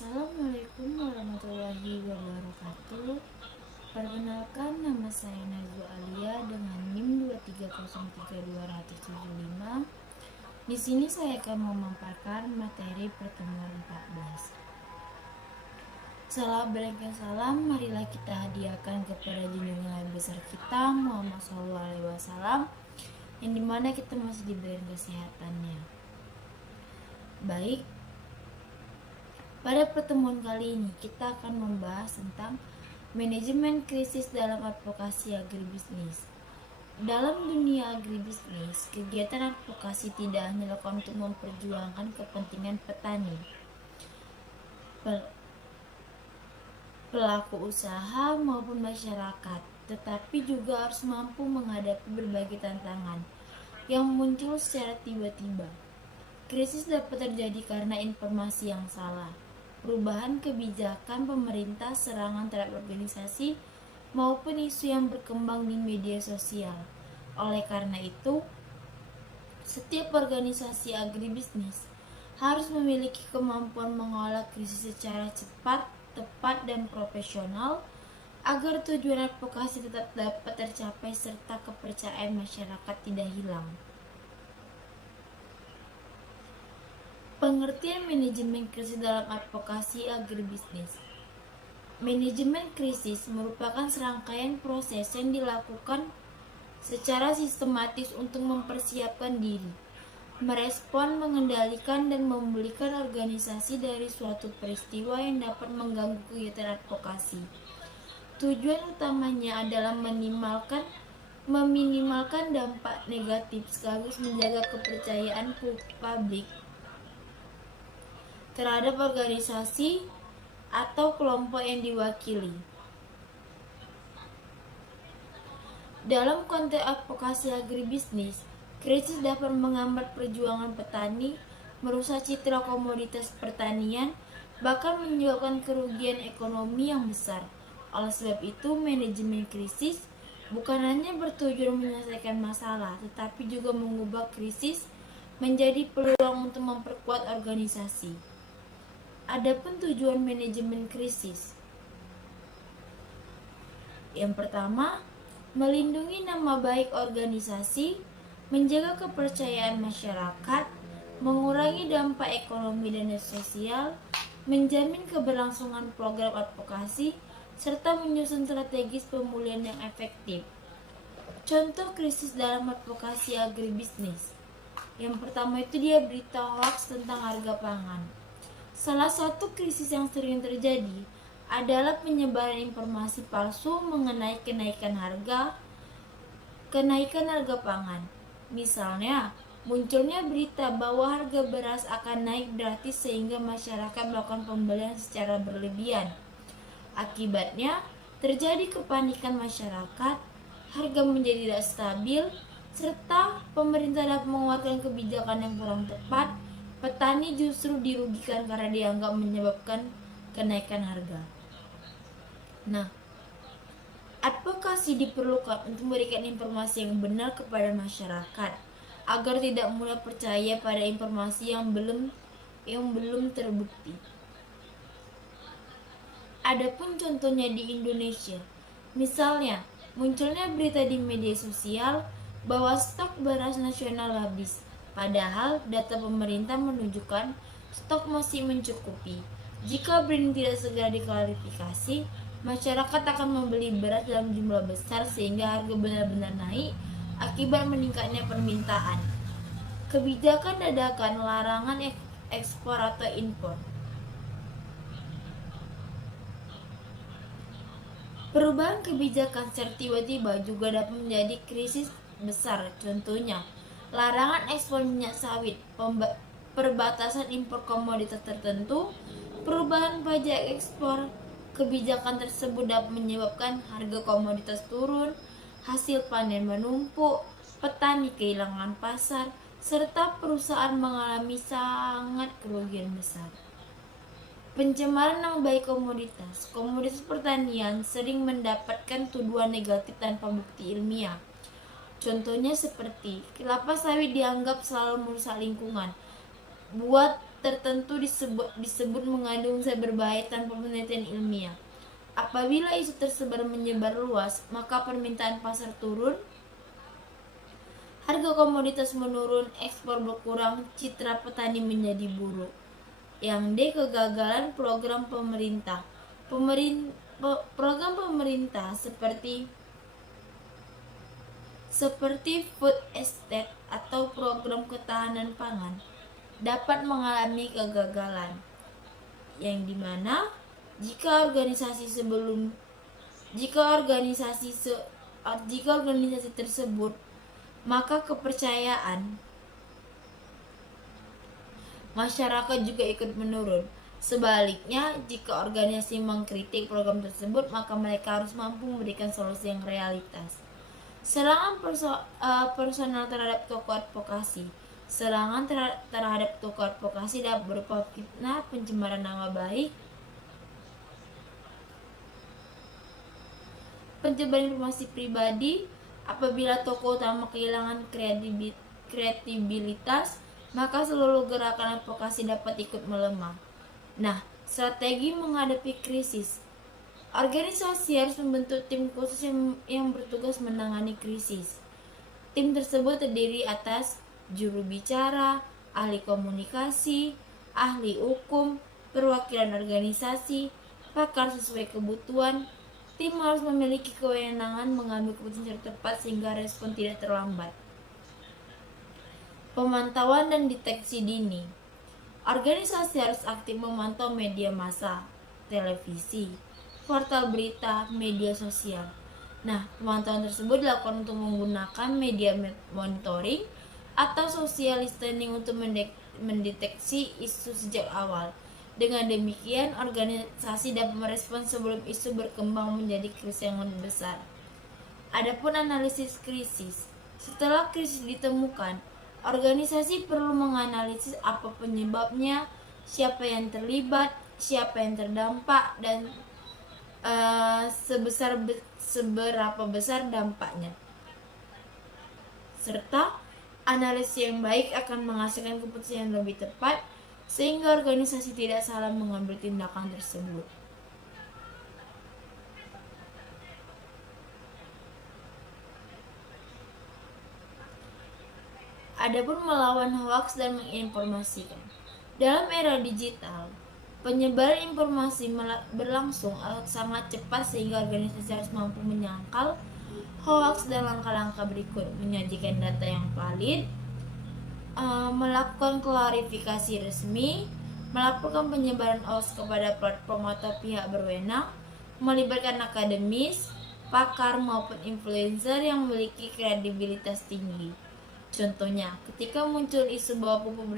Assalamualaikum warahmatullahi wabarakatuh. Perkenalkan, nama saya Najwa Alia dengan NIM 2303275. Di sini saya akan memaparkan materi pertemuan 14. Salam berikan salam, marilah kita hadiahkan kepada junjungan Nabi besar kita Muhammad SAW, yang dimana kita masih diberikan kesehatannya. Baik, pada pertemuan kali ini kita akan membahas tentang manajemen krisis dalam advokasi agribisnis. Dalam dunia agribisnis, kegiatan advokasi tidak hanya dilakukan untuk memperjuangkan kepentingan petani, pelaku usaha maupun masyarakat, tetapi juga harus mampu menghadapi berbagai tantangan yang muncul secara tiba-tiba. Krisis dapat terjadi karena informasi yang salah, perubahan kebijakan pemerintah, serangan terhadap organisasi, maupun isu yang berkembang di media sosial. Oleh karena itu, setiap organisasi agribisnis harus memiliki kemampuan mengolah krisis secara cepat, tepat, dan profesional agar tujuan advokasi tetap dapat tercapai serta kepercayaan masyarakat tidak hilang. Pengertian manajemen krisis dalam advokasi agribisnis. Manajemen krisis merupakan serangkaian proses yang dilakukan secara sistematis untuk mempersiapkan diri, merespon, mengendalikan, dan memulihkan organisasi dari suatu peristiwa yang dapat mengganggu kegiatan advokasi. Tujuan utamanya adalah meminimalkan dampak negatif sekaligus menjaga kepercayaan publik terhadap organisasi atau kelompok yang diwakili. Dalam konteks advokasi agribisnis, krisis dapat menghambat perjuangan petani, merusak citra komoditas pertanian, bahkan menyebabkan kerugian ekonomi yang besar. Oleh sebab itu, manajemen krisis bukan hanya bertujuan menyelesaikan masalah, tetapi juga mengubah krisis menjadi peluang untuk memperkuat organisasi. Adapun tujuan manajemen krisis, yang pertama, melindungi nama baik organisasi, menjaga kepercayaan masyarakat, mengurangi dampak ekonomi dan sosial, menjamin keberlangsungan program advokasi, serta menyusun strategis pemulihan yang efektif. Contoh krisis dalam advokasi agribisnis. Yang pertama itu dia berita hoax tentang harga pangan. Salah satu krisis yang sering terjadi adalah penyebaran informasi palsu mengenai kenaikan harga pangan. Misalnya, munculnya berita bahwa harga beras akan naik drastis sehingga masyarakat melakukan pembelian secara berlebihan. Akibatnya, terjadi kepanikan masyarakat, harga menjadi tidak stabil, serta pemerintah dapat mengeluarkan kebijakan yang kurang tepat. Petani justru dirugikan karena dianggap menyebabkan kenaikan harga. Nah, advokasi diperlukan untuk memberikan informasi yang benar kepada masyarakat agar tidak mudah percaya pada informasi yang belum terbukti. Adapun contohnya di Indonesia, misalnya munculnya berita di media sosial bahwa stok beras nasional habis. Padahal data pemerintah menunjukkan stok masih mencukupi. Jika berita tidak segera diklarifikasi, masyarakat akan membeli beras dalam jumlah besar sehingga harga benar-benar naik akibat meningkatnya permintaan. Kebijakan dadakan, larangan ekspor atau impor. Perubahan kebijakan secara tiba-tiba juga dapat menjadi krisis besar. Contohnya, larangan ekspor minyak sawit, perbatasan impor komoditas tertentu, perubahan pajak ekspor. Kebijakan tersebut dapat menyebabkan harga komoditas turun, hasil panen menumpuk, petani kehilangan pasar, serta perusahaan mengalami sangat kerugian besar. Pencemaran nama baik komoditas pertanian sering mendapatkan tuduhan negatif tanpa bukti ilmiah. Contohnya seperti kelapa sawit dianggap selalu merusak lingkungan, tertentu disebut mengandung zat berbahaya tanpa penelitian ilmiah. Apabila isu tersebar menyebar luas, maka permintaan pasar turun, harga komoditas menurun, ekspor berkurang, citra petani menjadi buruk. Yang D. Kegagalan program pemerintah. Program pemerintah seperti food estate atau program ketahanan pangan dapat mengalami kegagalan, yang dimana jika organisasi tersebut, maka kepercayaan masyarakat juga ikut menurun. Sebaliknya, jika organisasi mengkritik program tersebut, maka mereka harus mampu memberikan solusi yang realitas. Serangan personal terhadap tokoh advokasi. Serangan terhadap tokoh advokasi dapat berupa fitnah, pencemaran nama baik, penyebaran informasi pribadi. Apabila tokoh utama kehilangan kredibilitas, maka seluruh gerakan advokasi dapat ikut melemah. Nah, strategi menghadapi krisis. Organisasi harus membentuk tim khusus yang bertugas menangani krisis. Tim tersebut terdiri atas juru bicara, ahli komunikasi, ahli hukum, perwakilan organisasi, pakar sesuai kebutuhan. Tim harus memiliki kewenangan mengambil keputusan secara tepat sehingga respon tidak terlambat. Pemantauan dan deteksi dini. Organisasi harus aktif memantau media massa, televisi, portal berita, media sosial. Nah, pemantauan tersebut dilakukan untuk menggunakan media monitoring atau social listening untuk mendeteksi isu sejak awal. Dengan demikian, organisasi dapat merespons sebelum isu berkembang menjadi krisis yang lebih besar. Adapun analisis krisis. Setelah krisis ditemukan, organisasi perlu menganalisis apa penyebabnya, siapa yang terlibat, siapa yang terdampak, dan seberapa besar dampaknya. Serta analisis yang baik akan menghasilkan keputusan yang lebih tepat sehingga organisasi tidak salah mengambil tindakan tersebut. Adapun melawan hoaks dan menginformasikan. Dalam era digital, penyebaran informasi berlangsung sangat cepat sehingga organisasi harus mampu menyangkal hoaks dan langkah-langkah berikut: menyajikan data yang valid, melakukan klarifikasi resmi, melaporkan penyebaran hoaks kepada platform atau pihak berwenang, melibatkan akademis, pakar maupun influencer yang memiliki kredibilitas tinggi. Contohnya, ketika muncul isu bahwa pupuk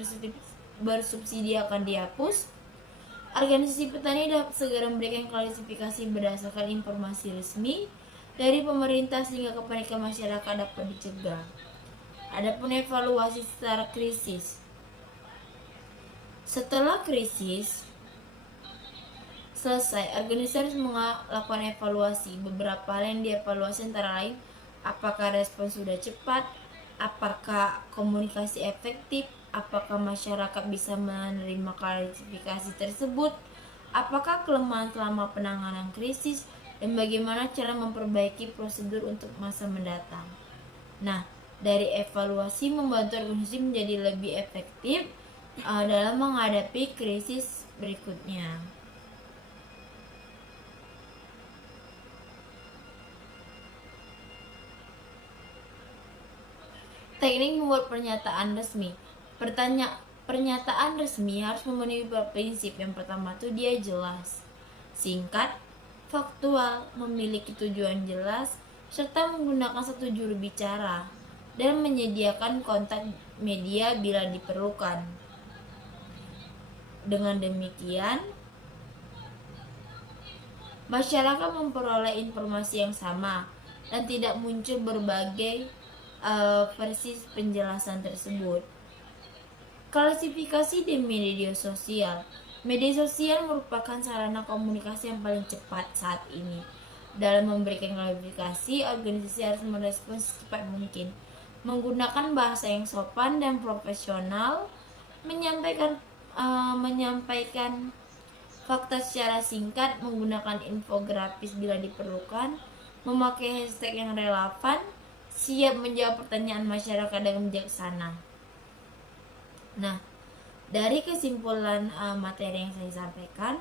bersubsidi akan dihapus, organisasi petani dapat segera memberikan klarifikasi berdasarkan informasi resmi dari pemerintah sehingga kepanikan masyarakat dapat dicegah. Adapun evaluasi secara krisis. Setelah krisis selesai, organisasi harus melakukan evaluasi. Beberapa hal yang dievaluasi antara lain: apakah respon sudah cepat, apakah komunikasi efektif, apakah masyarakat bisa menerima klarifikasi tersebut, apakah kelemahan selama penanganan krisis, dan bagaimana cara memperbaiki prosedur untuk masa mendatang. Nah, dari evaluasi membantu organisasi menjadi lebih efektif dalam menghadapi krisis berikutnya. Teknik membuat pernyataan resmi. Pernyataan resmi harus memenuhi beberapa prinsip. Yang pertama itu dia jelas, singkat, faktual, memiliki tujuan jelas, serta menggunakan satu juru bicara, dan menyediakan kontak media bila diperlukan. Dengan demikian, masyarakat memperoleh informasi yang sama dan tidak muncul berbagai versi penjelasan tersebut. Klasifikasi di media sosial. Media sosial merupakan sarana komunikasi yang paling cepat saat ini. Dalam memberikan klarifikasi, organisasi harus merespons secepat mungkin, menggunakan bahasa yang sopan dan profesional, menyampaikan menyampaikan fakta secara singkat, menggunakan infografis bila diperlukan, memakai hashtag yang relevan, siap menjawab pertanyaan masyarakat dengan bijaksana. Nah, dari kesimpulan materi yang saya sampaikan,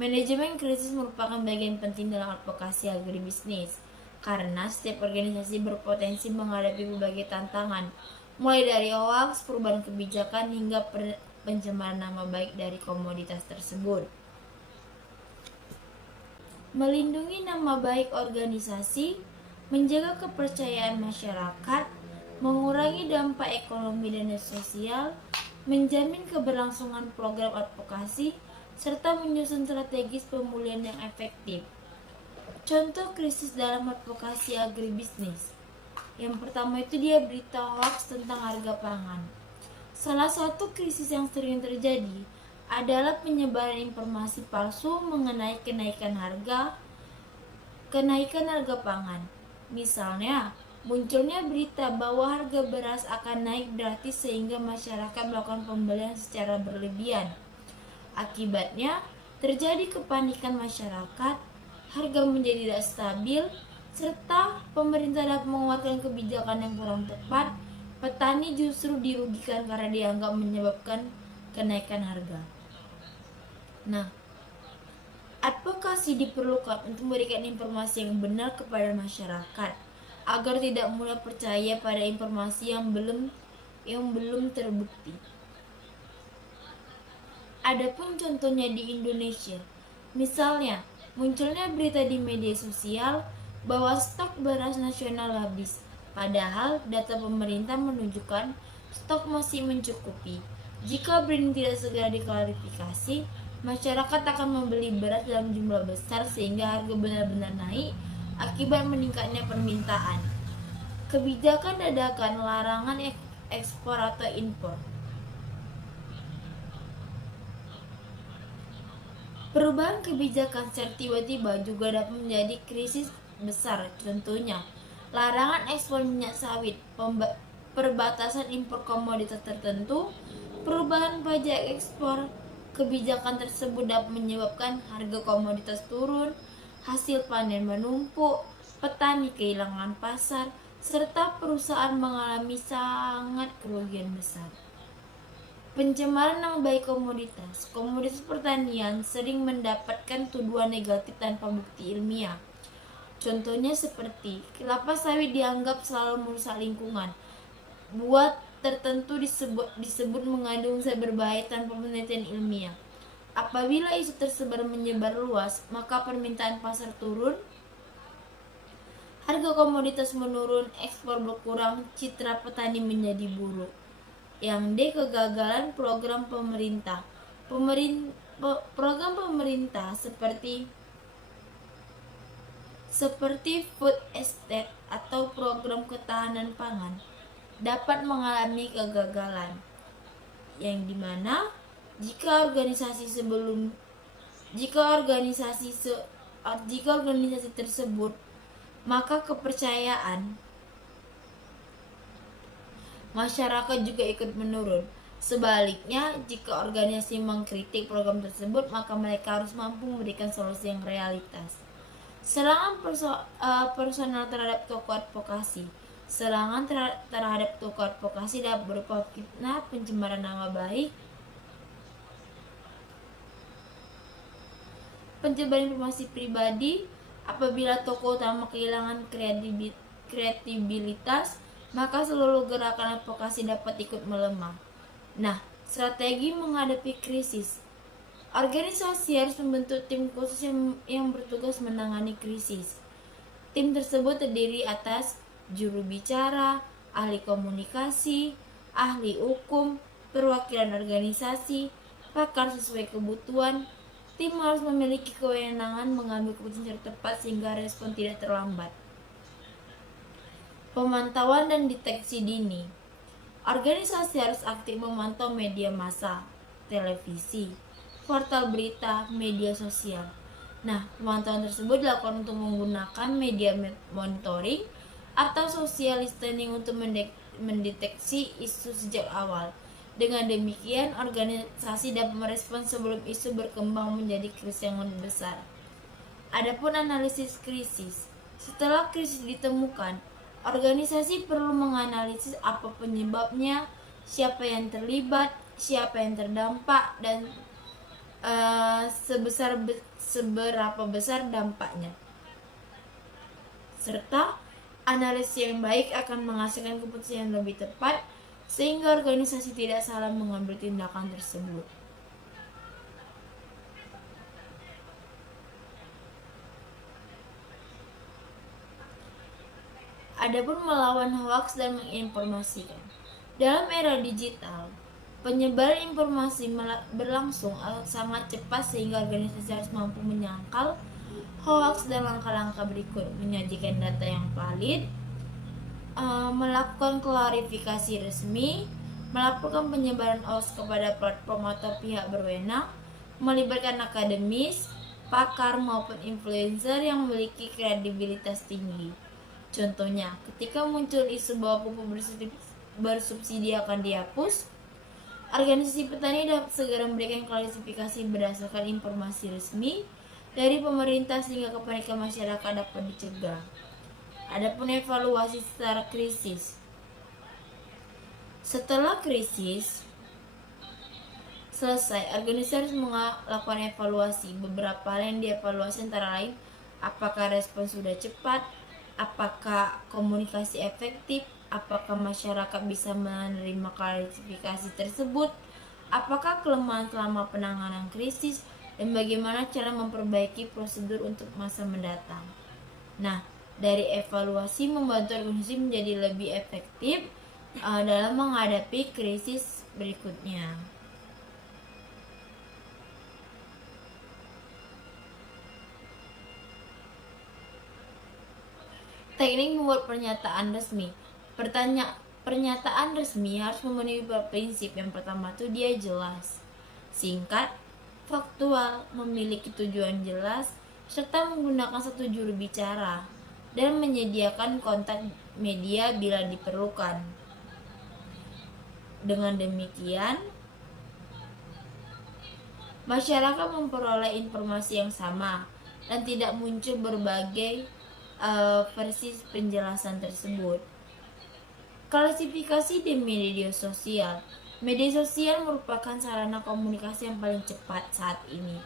manajemen krisis merupakan bagian penting dalam advokasi agribisnis karena setiap organisasi berpotensi menghadapi berbagai tantangan, mulai dari hoaks, perubahan kebijakan, hingga pencemaran nama baik dari komoditas tersebut. Melindungi nama baik organisasi, menjaga kepercayaan masyarakat, mengurangi dampak ekonomi dan sosial, menjamin keberlangsungan program advokasi, serta menyusun strategis pemulihan yang efektif. Contoh krisis dalam advokasi agribisnis. Yang pertama itu dia berita hoax tentang harga pangan. Salah satu krisis yang sering terjadi adalah penyebaran informasi palsu mengenai kenaikan harga pangan. Misalnya, munculnya berita bahwa harga beras akan naik drastis sehingga masyarakat melakukan pembelian secara berlebihan. Akibatnya, terjadi kepanikan masyarakat, harga menjadi tidak stabil, serta pemerintah dapat mengeluarkan kebijakan yang kurang tepat. Petani justru dirugikan karena dianggap menyebabkan kenaikan harga. Nah, advokasi diperlukan untuk memberikan informasi yang benar kepada masyarakat agar tidak mudah percaya pada informasi yang belum terbukti. Adapun contohnya di Indonesia, misalnya munculnya berita di media sosial bahwa stok beras nasional habis, padahal data pemerintah menunjukkan stok masih mencukupi. Jika berita tidak segera diklarifikasi, masyarakat akan membeli beras dalam jumlah besar sehingga harga benar-benar naik akibat meningkatnya permintaan. Kebijakan dadakan, larangan ekspor atau impor. Perubahan kebijakan secara tiba-tiba juga dapat menjadi krisis besar. Contohnya, larangan ekspor minyak sawit, perbatasan impor komoditas tertentu, perubahan pajak ekspor. Kebijakan tersebut dapat menyebabkan harga komoditas turun, hasil panen menumpuk, petani kehilangan pasar, serta perusahaan mengalami sangat kerugian besar. Pencemaran nama baik komoditas. Komoditas pertanian sering mendapatkan tuduhan negatif tanpa bukti ilmiah. Contohnya seperti kelapa sawit dianggap selalu merusak lingkungan. Buah tertentu disebut mengandung zat berbahaya tanpa penelitian ilmiah. Apabila isu tersebar menyebar luas, maka permintaan pasar turun, harga komoditas menurun, ekspor berkurang, citra petani menjadi buruk. Yang D, kegagalan program pemerintah. Program pemerintah seperti food estate atau program ketahanan pangan dapat mengalami kegagalan, yang dimana jika organisasi tersebut, maka kepercayaan masyarakat juga ikut menurun. Sebaliknya, jika organisasi mengkritik program tersebut, maka mereka harus mampu memberikan solusi yang realitas. Serangan personal terhadap tokoh advokasi. Serangan terhadap tokoh advokasi dapat berupa fitnah, pencemaran nama baik, penyebaran informasi pribadi. Apabila tokoh utama kehilangan kredibilitas, maka seluruh gerakan advokasi dapat ikut melemah. Nah, strategi menghadapi krisis. Organisasi harus membentuk tim khusus yang bertugas menangani krisis. Tim tersebut terdiri atas juru bicara, ahli komunikasi, ahli hukum, perwakilan organisasi, pakar sesuai kebutuhan. Tim harus memiliki kewenangan mengambil keputusan secara tepat sehingga respon tidak terlambat. Pemantauan dan deteksi dini. Organisasi harus aktif memantau media massa, televisi, portal berita, media sosial. Nah, pemantauan tersebut dilakukan untuk menggunakan media monitoring atau social listening untuk mendeteksi isu sejak awal. Dengan demikian, organisasi dapat merespons sebelum isu berkembang menjadi krisis yang lebih besar. Adapun analisis krisis, setelah krisis ditemukan, organisasi perlu menganalisis apa penyebabnya, siapa yang terlibat, siapa yang terdampak, dan seberapa besar dampaknya. Serta analisis yang baik akan menghasilkan keputusan yang lebih tepat sehingga organisasi tidak salah mengambil tindakan tersebut. Adapun melawan hoaks dan menginformasikan. Dalam era digital, penyebaran informasi berlangsung sangat cepat sehingga organisasi harus mampu menyangkal hoaks dan langkah-langkah berikut: menyajikan data yang valid, melakukan klarifikasi resmi, melaporkan penyebaran hoaks kepada platform atau pihak berwenang, melibatkan akademis, pakar maupun influencer yang memiliki kredibilitas tinggi. Contohnya, ketika muncul isu bahwa pupuk bersubsidi akan dihapus, organisasi petani dapat segera memberikan klarifikasi berdasarkan informasi resmi dari pemerintah sehingga kepanikan masyarakat dapat dicegah. Adapun evaluasi secara krisis. Setelah krisis selesai, organisasi harus melakukan evaluasi. Beberapa hal yang dievaluasi antara lain: apakah respon sudah cepat, apakah komunikasi efektif, apakah masyarakat bisa menerima klarifikasi tersebut, apakah kelemahan selama penanganan krisis, dan bagaimana cara memperbaiki prosedur untuk masa mendatang. Nah, dari evaluasi membantu organisasi menjadi lebih efektif dalam menghadapi krisis berikutnya. Teknik membuat pernyataan resmi. Pernyataan resmi harus memenuhi beberapa prinsip. Yang pertama itu dia jelas, singkat, faktual, memiliki tujuan jelas, serta menggunakan satu juru bicara, dan menyediakan kontak media bila diperlukan. Dengan demikian, masyarakat memperoleh informasi yang sama dan tidak muncul berbagai versi penjelasan tersebut. Klasifikasi di media sosial. Media sosial merupakan sarana komunikasi yang paling cepat saat ini.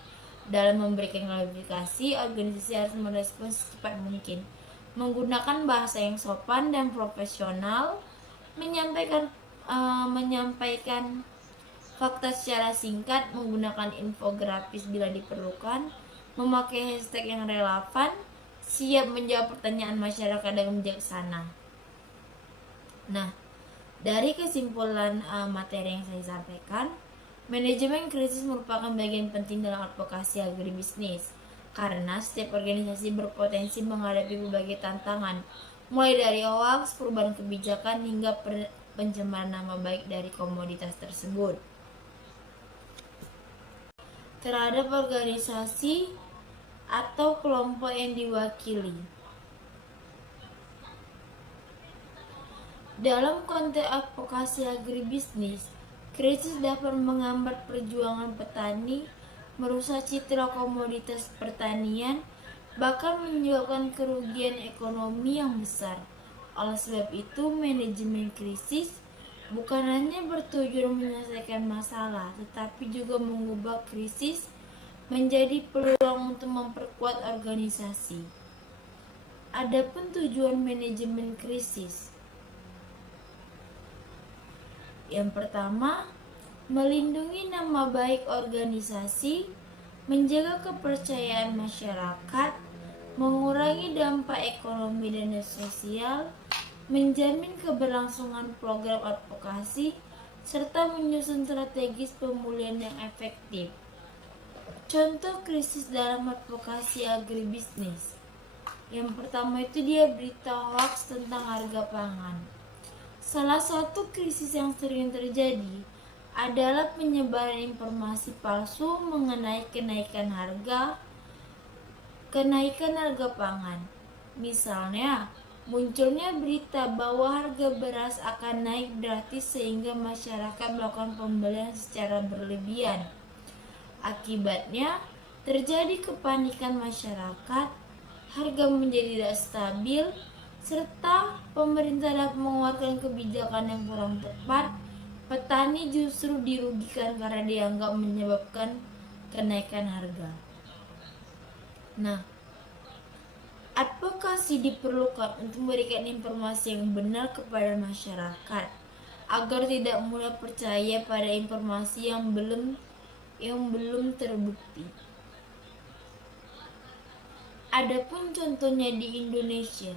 Dalam memberikan klarifikasi, organisasi harus merespons secepat mungkin, menggunakan bahasa yang sopan dan profesional, menyampaikan fakta secara singkat, menggunakan infografis bila diperlukan, memakai hashtag yang relevan, siap menjawab pertanyaan masyarakat dengan bijaksana. Nah, dari kesimpulan materi yang saya sampaikan, manajemen krisis merupakan bagian penting dalam advokasi agribisnis karena setiap organisasi berpotensi menghadapi berbagai tantangan, mulai dari hoaks, perubahan kebijakan, hingga pencemaran nama baik dari komoditas tersebut. Terhadap organisasi atau kelompok yang diwakili. Dalam konteks advokasi agribisnis, krisis dapat menghambat perjuangan petani, merusak citra komoditas pertanian, bahkan menyebabkan kerugian ekonomi yang besar. Oleh sebab itu, manajemen krisis bukan hanya bertujuan menyelesaikan masalah, tetapi juga mengubah krisis menjadi peluang untuk memperkuat organisasi. Adapun tujuan manajemen krisis. Yang pertama, melindungi nama baik organisasi, menjaga kepercayaan masyarakat, mengurangi dampak ekonomi dan sosial, menjamin keberlangsungan program advokasi, serta menyusun strategis pemulihan yang efektif. Contoh krisis dalam advokasi agribisnis. Yang pertama itu dia berita hoaks tentang harga pangan. Salah satu krisis yang sering terjadi adalah penyebaran informasi palsu mengenai kenaikan harga pangan. Misalnya, Munculnya berita bahwa harga beras akan naik drastis sehingga masyarakat melakukan pembelian secara berlebihan. Akibatnya, terjadi kepanikan masyarakat, harga menjadi tidak stabil, serta pemerintah dapat mengeluarkan kebijakan yang kurang tepat. Petani justru dirugikan karena dianggap menyebabkan kenaikan harga. Nah, advokasi diperlukan untuk memberikan informasi yang benar kepada masyarakat agar tidak mudah percaya pada informasi yang belum terbukti. Adapun contohnya di Indonesia,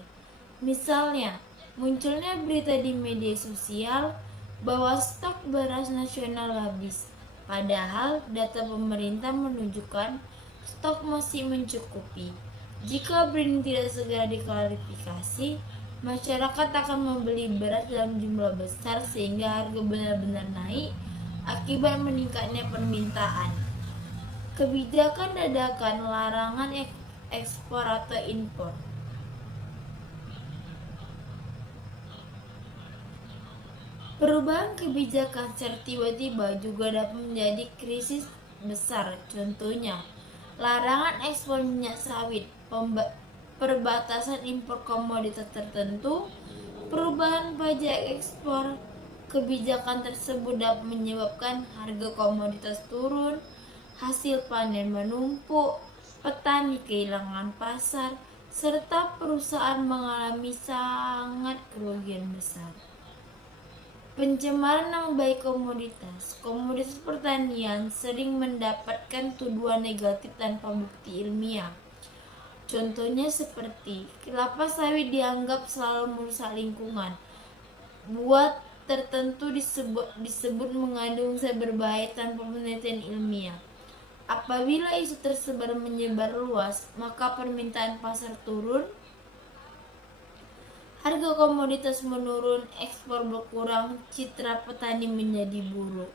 misalnya munculnya berita di media sosial bahwa stok beras nasional habis, padahal data pemerintah menunjukkan stok masih mencukupi. Jika berita ini tidak segera diklarifikasi, masyarakat akan membeli beras dalam jumlah besar sehingga harga benar-benar naik akibat meningkatnya permintaan. Kebijakan dadakan larangan ekspor atau impor. Perubahan kebijakan secara tiba-tiba juga dapat menjadi krisis besar. Contohnya, larangan ekspor minyak sawit, perbatasan impor komoditas tertentu, perubahan pajak ekspor. Kebijakan tersebut dapat menyebabkan harga komoditas turun, hasil panen menumpuk, petani kehilangan pasar, serta perusahaan mengalami sangat kerugian besar. Pencemaran nama baik komoditas. Komoditas pertanian sering mendapatkan tuduhan negatif tanpa bukti ilmiah. Contohnya seperti kelapa sawit dianggap selalu merusak lingkungan. Buah tertentu disebut mengandung zat berbahaya tanpa penelitian ilmiah. Apabila isu tersebar menyebar luas, maka permintaan pasar turun, harga komoditas menurun, ekspor berkurang, citra petani menjadi buruk.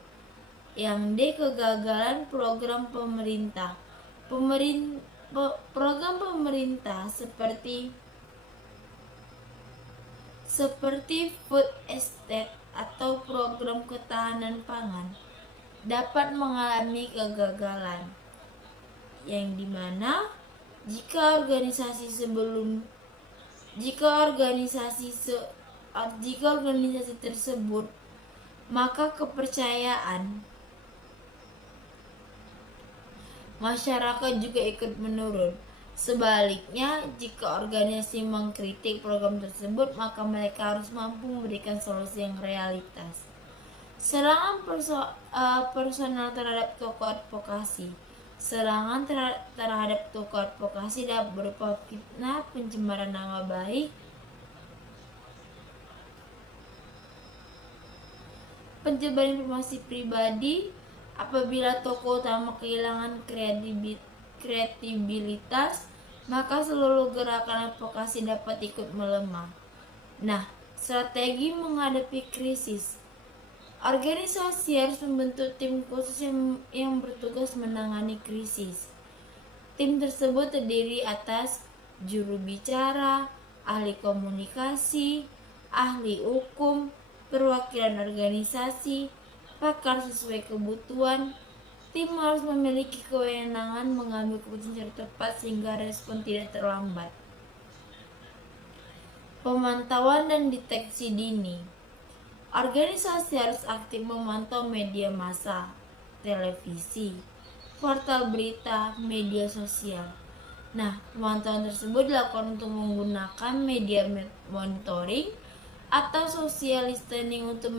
Yang D, kegagalan program pemerintah. Program pemerintah seperti food estate atau program ketahanan pangan dapat mengalami kegagalan, yang dimana jika organisasi tersebut, maka kepercayaan masyarakat juga ikut menurun. Sebaliknya, jika organisasi mengkritik program tersebut, maka mereka harus mampu memberikan solusi yang realitas. Serangan personal terhadap tokoh advokasi. Serangan terhadap tokoh advokasi dapat berupa fitnah, pencemaran nama baik, penyebaran informasi pribadi. Apabila tokoh utama kehilangan kredibilitas, maka seluruh gerakan advokasi dapat ikut melemah. Nah, strategi menghadapi krisis. Organisasi harus membentuk tim khusus yang bertugas menangani krisis. Tim tersebut terdiri atas juru bicara, ahli komunikasi, ahli hukum, perwakilan organisasi, pakar sesuai kebutuhan. Tim harus memiliki kewenangan mengambil keputusan secara tepat sehingga respon tidak terlambat. Pemantauan dan deteksi dini. Organisasi harus aktif memantau media massa, televisi, portal berita, media sosial. Nah, pemantauan tersebut dilakukan untuk menggunakan media monitoring atau social listening untuk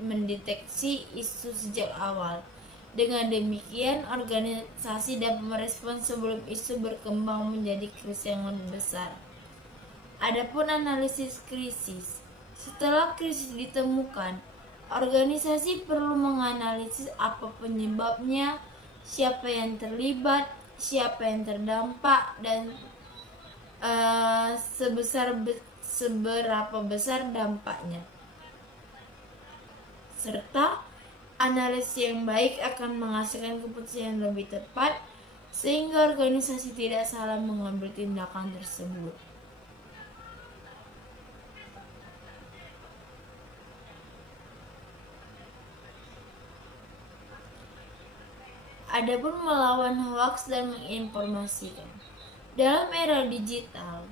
mendeteksi isu sejak awal. Dengan demikian, organisasi dapat merespons sebelum isu berkembang menjadi krisis yang lebih besar. Adapun analisis krisis. Setelah krisis ditemukan, organisasi perlu menganalisis apa penyebabnya, siapa yang terlibat, siapa yang terdampak, dan seberapa besar dampaknya. Serta analisis yang baik akan menghasilkan keputusan yang lebih tepat sehingga organisasi tidak salah mengambil tindakan tersebut. Adapun melawan hoaks dan menginformasikan. Dalam era digital,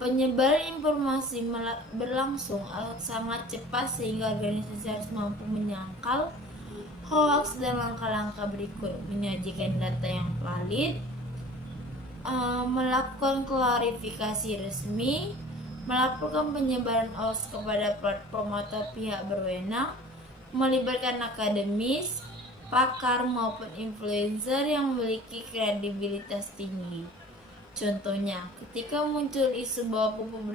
penyebaran informasi berlangsung sangat cepat sehingga organisasi harus mampu menyangkal hoaks dan langkah-langkah berikut: menyajikan data yang valid, melakukan klarifikasi resmi, melaporkan penyebaran hoaks kepada platform atau pihak berwenang, melibatkan akademis, pakar maupun influencer yang memiliki kredibilitas tinggi. Contohnya, ketika muncul isu bahwa pupuk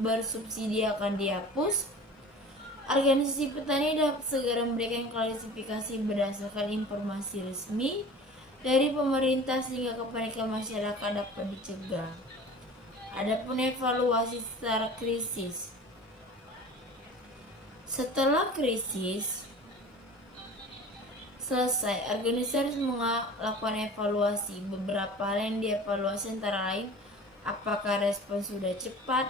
bersubsidi akan dihapus, organisasi petani dapat segera memberikan klarifikasi berdasarkan informasi resmi dari pemerintah sehingga kepanikan masyarakat dapat dicegah. Adapun evaluasi secara krisis. Setelah krisis selesai, organisasi harus melakukan evaluasi. Beberapa hal yang dievaluasi antara lain: apakah respon sudah cepat,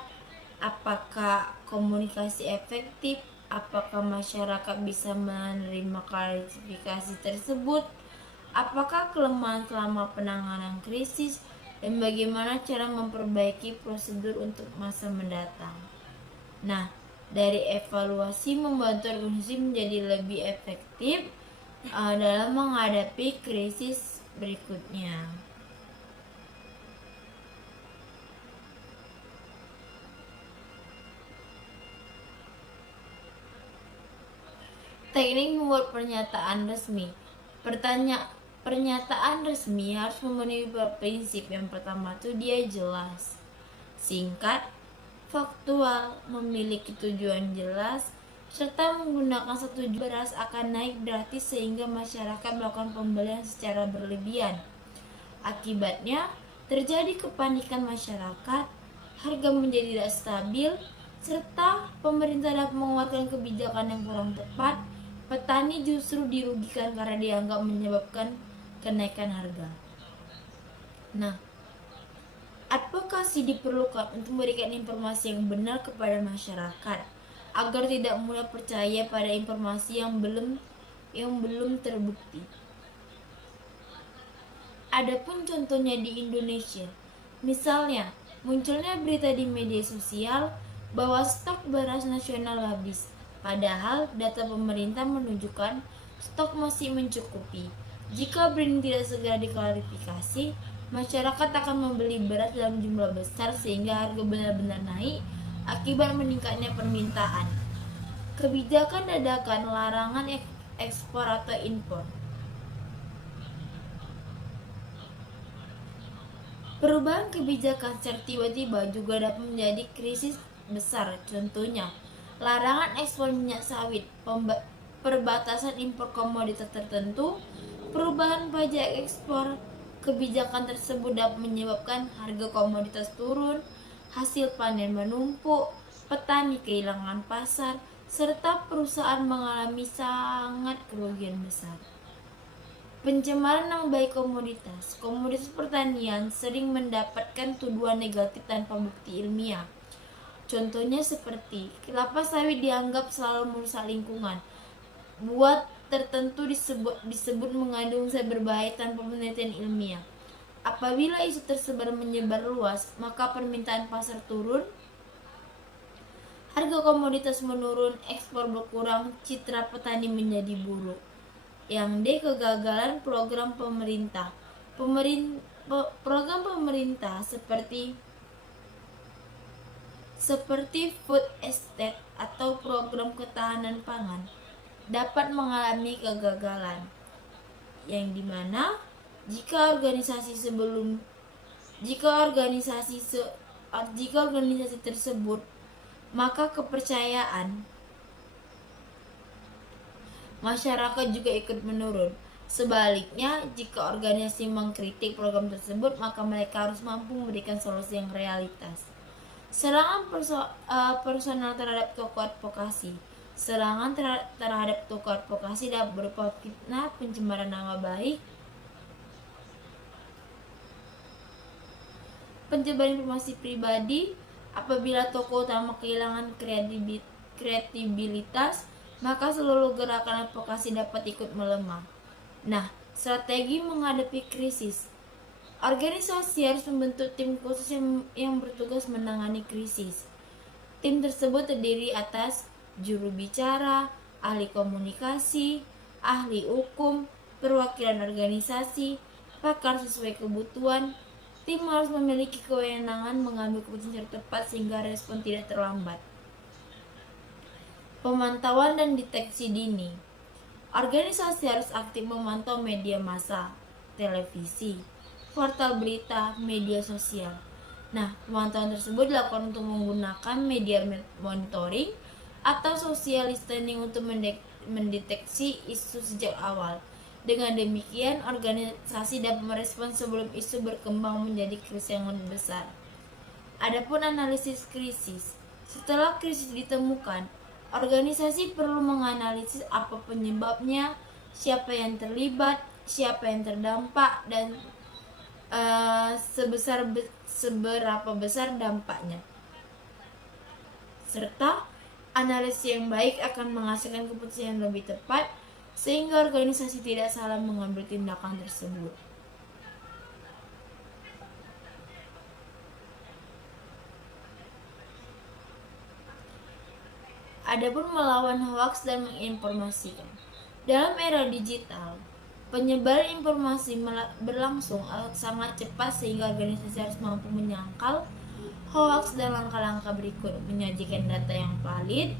apakah komunikasi efektif, apakah masyarakat bisa menerima klarifikasi tersebut, apakah kelemahan selama penanganan krisis, dan bagaimana cara memperbaiki prosedur untuk masa mendatang. Nah, dari evaluasi membantu organisasi menjadi lebih efektif dalam menghadapi krisis berikutnya. Teknik membuat pernyataan resmi. Pernyataan resmi harus memenuhi beberapa prinsip. Yang pertama itu dia jelas, singkat, faktual, memiliki tujuan jelas, serta menggunakan satu beras akan naik gratis sehingga masyarakat melakukan pembelian secara berlebihan. Akibatnya terjadi kepanikan masyarakat, harga menjadi tidak stabil, serta pemerintah dapat mengeluarkan kebijakan yang kurang tepat. Petani justru dirugikan karena dianggap menyebabkan kenaikan harga. Nah, advokasi diperlukan untuk memberikan informasi yang benar kepada masyarakat agar tidak mudah percaya pada informasi yang belum terbukti. Adapun contohnya di Indonesia, misalnya munculnya berita di media sosial bahwa stok beras nasional habis, padahal data pemerintah menunjukkan stok masih mencukupi. Jika berita tidak segera diklarifikasi, masyarakat akan membeli beras dalam jumlah besar sehingga harga benar-benar naik akibat meningkatnya permintaan. Kebijakan dadakan, larangan ekspor atau impor. Perubahan kebijakan secara tiba-tiba juga dapat menjadi krisis besar. Contohnya, larangan ekspor minyak sawit, perbatasan impor komoditas tertentu, perubahan pajak ekspor. Kebijakan tersebut dapat menyebabkan harga komoditas turun, hasil panen menumpuk, petani kehilangan pasar, serta perusahaan mengalami sangat kerugian besar. Pencemaran nama baik komoditas. Komoditas pertanian sering mendapatkan tuduhan negatif tanpa bukti ilmiah. Contohnya seperti kelapa sawit dianggap selalu merusak lingkungan. Buah tertentu disebut mengandung zat berbahaya tanpa penelitian ilmiah. Apabila isu tersebar menyebar luas, maka permintaan pasar turun, harga komoditas menurun, ekspor berkurang, citra petani menjadi buruk. Yang D, kegagalan program pemerintah. Program pemerintah seperti food estate atau program ketahanan pangan dapat mengalami kegagalan, yang dimana jika organisasi tersebut, maka kepercayaan masyarakat juga ikut menurun. Sebaliknya, jika organisasi mengkritik program tersebut, maka mereka harus mampu memberikan solusi yang realitas. Serangan personal terhadap tokoh advokasi. Serangan terhadap tokoh advokasi dapat berupa fitnah, pencemaran nama baik, penyebaran informasi pribadi. Apabila tokoh utama kehilangan kredibilitas, maka seluruh gerakan advokasi dapat ikut melemah. Nah, Strategi menghadapi krisis. Organisasi harus membentuk tim khusus yang bertugas menangani krisis. Tim tersebut terdiri atas juru bicara, ahli komunikasi, ahli hukum, perwakilan organisasi, pakar sesuai kebutuhan. Tim harus memiliki kewenangan mengambil keputusan secara tepat sehingga respon tidak terlambat. Pemantauan dan deteksi dini. Organisasi harus aktif memantau media massa, televisi, portal berita, media sosial. Nah, pemantauan tersebut dilakukan untuk menggunakan media monitoring atau social listening untuk mendeteksi isu sejak awal. Dengan demikian, organisasi dapat merespons sebelum isu berkembang menjadi krisis yang lebih besar. Adapun analisis krisis. Setelah krisis ditemukan, organisasi perlu menganalisis apa penyebabnya, siapa yang terlibat, siapa yang terdampak, dan seberapa besar dampaknya. Serta analisis yang baik akan menghasilkan keputusan yang lebih tepat sehingga organisasi tidak salah mengambil tindakan tersebut. Adapun melawan hoaks dan menginformasikan. Dalam era digital, penyebaran informasi berlangsung sangat cepat sehingga organisasi harus mampu menyangkal hoaks dan langkah-langkah berikut: menyajikan data yang valid,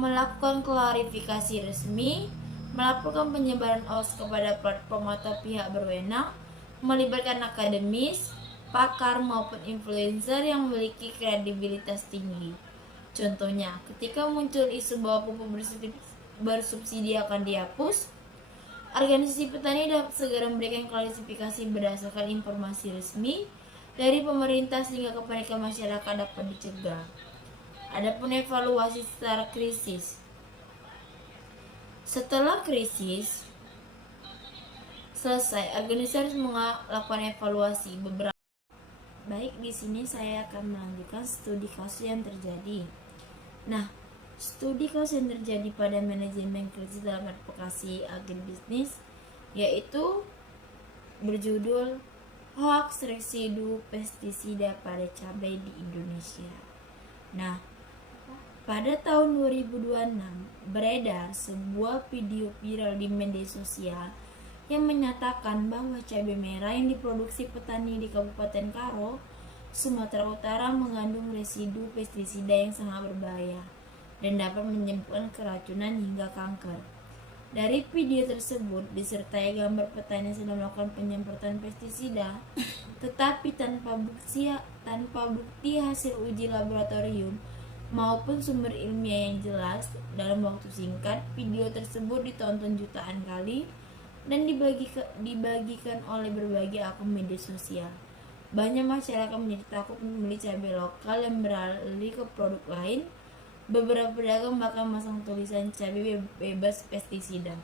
melakukan klarifikasi resmi, melaporkan penyebaran hoaks kepada platform atau pihak berwenang, melibatkan akademis, pakar maupun influencer yang memiliki kredibilitas tinggi. Contohnya, ketika muncul isu bahwa pupuk bersubsidi akan dihapus, organisasi petani dapat segera memberikan klarifikasi berdasarkan informasi resmi dari pemerintah sehingga kepanikan masyarakat dapat dicegah. Adapun evaluasi secara krisis. Setelah krisis selesai, organisasi harus melakukan evaluasi beberapa. Baik, di sini saya akan melanjutkan studi kasus yang terjadi. Nah, studi kasus yang terjadi pada manajemen krisis dalam advokasi agribisnis yaitu berjudul Hoaks Residu Pestisida pada Cabai di Indonesia. Nah, pada tahun 2026 beredar sebuah video viral di media sosial yang menyatakan bahwa cabai merah yang diproduksi petani di Kabupaten Karo, Sumatera Utara mengandung residu pestisida yang sangat berbahaya dan dapat menyebabkan keracunan hingga kanker. Dari video tersebut disertai gambar petani yang sedang melakukan penyemprotan pestisida, tetapi tanpa bukti hasil uji laboratorium maupun sumber ilmiah yang jelas. Dalam waktu singkat, video tersebut ditonton jutaan kali dan dibagikan oleh berbagai akun media sosial. Banyak masyarakat menjadi takut membeli cabai lokal yang beralih ke produk lain. Beberapa pedagang bahkan memasang tulisan cabai bebas pestisida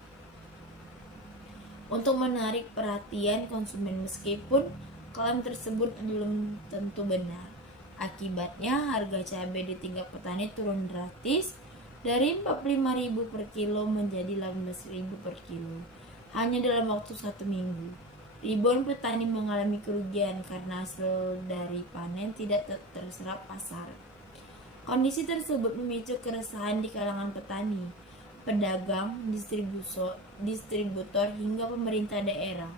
untuk menarik perhatian konsumen, meskipun klaim tersebut belum tentu benar. Akibatnya harga cabai di tingkat petani turun drastis dari 45.000 per kilo menjadi 18.000 per kilo hanya dalam waktu 1 minggu. Ribuan petani mengalami kerugian karena hasil dari panen tidak terserap pasar. Kondisi tersebut memicu keresahan di kalangan petani, pedagang, distributor hingga pemerintah daerah.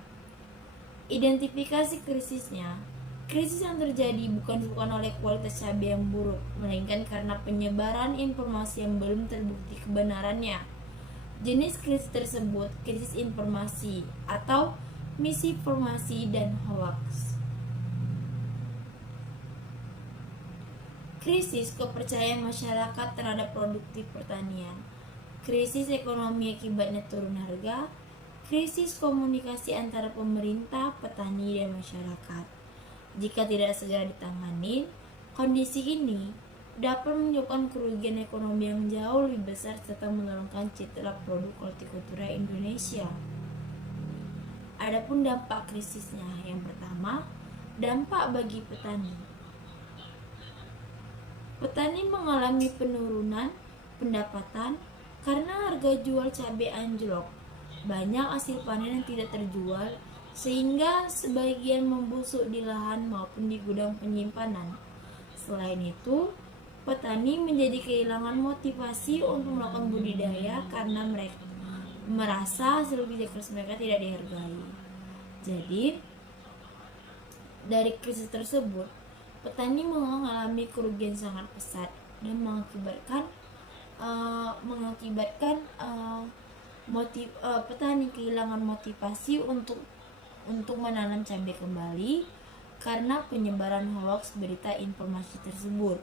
Identifikasi krisisnya. Krisis yang terjadi bukan disebabkan oleh kualitas cabai yang buruk, melainkan karena penyebaran informasi yang belum terbukti kebenarannya. Jenis krisis tersebut krisis informasi atau misinformasi dan hoaks. Krisis kepercayaan masyarakat terhadap produktif pertanian. Krisis ekonomi akibatnya turun harga. Krisis komunikasi antara pemerintah, petani, dan masyarakat. Jika tidak segera ditangani, kondisi ini dapat menyebabkan kerugian ekonomi yang jauh lebih besar serta menurunkan citra produk hortikultura Indonesia. Adapun dampak krisisnya, yang pertama, dampak bagi petani. Petani mengalami penurunan pendapatan karena harga jual cabai anjlok. banyak hasil panen yang tidak terjual, sehingga sebagian membusuk di lahan maupun di gudang penyimpanan. Selain itu, petani menjadi kehilangan motivasi untuk melakukan budidaya karena mereka merasa hasil kerja keras mereka tidak dihargai. Jadi, dari krisis tersebut, petani mengalami kerugian sangat besar dan petani kehilangan motivasi untuk menanam cabai kembali karena penyebaran hoax berita informasi tersebut.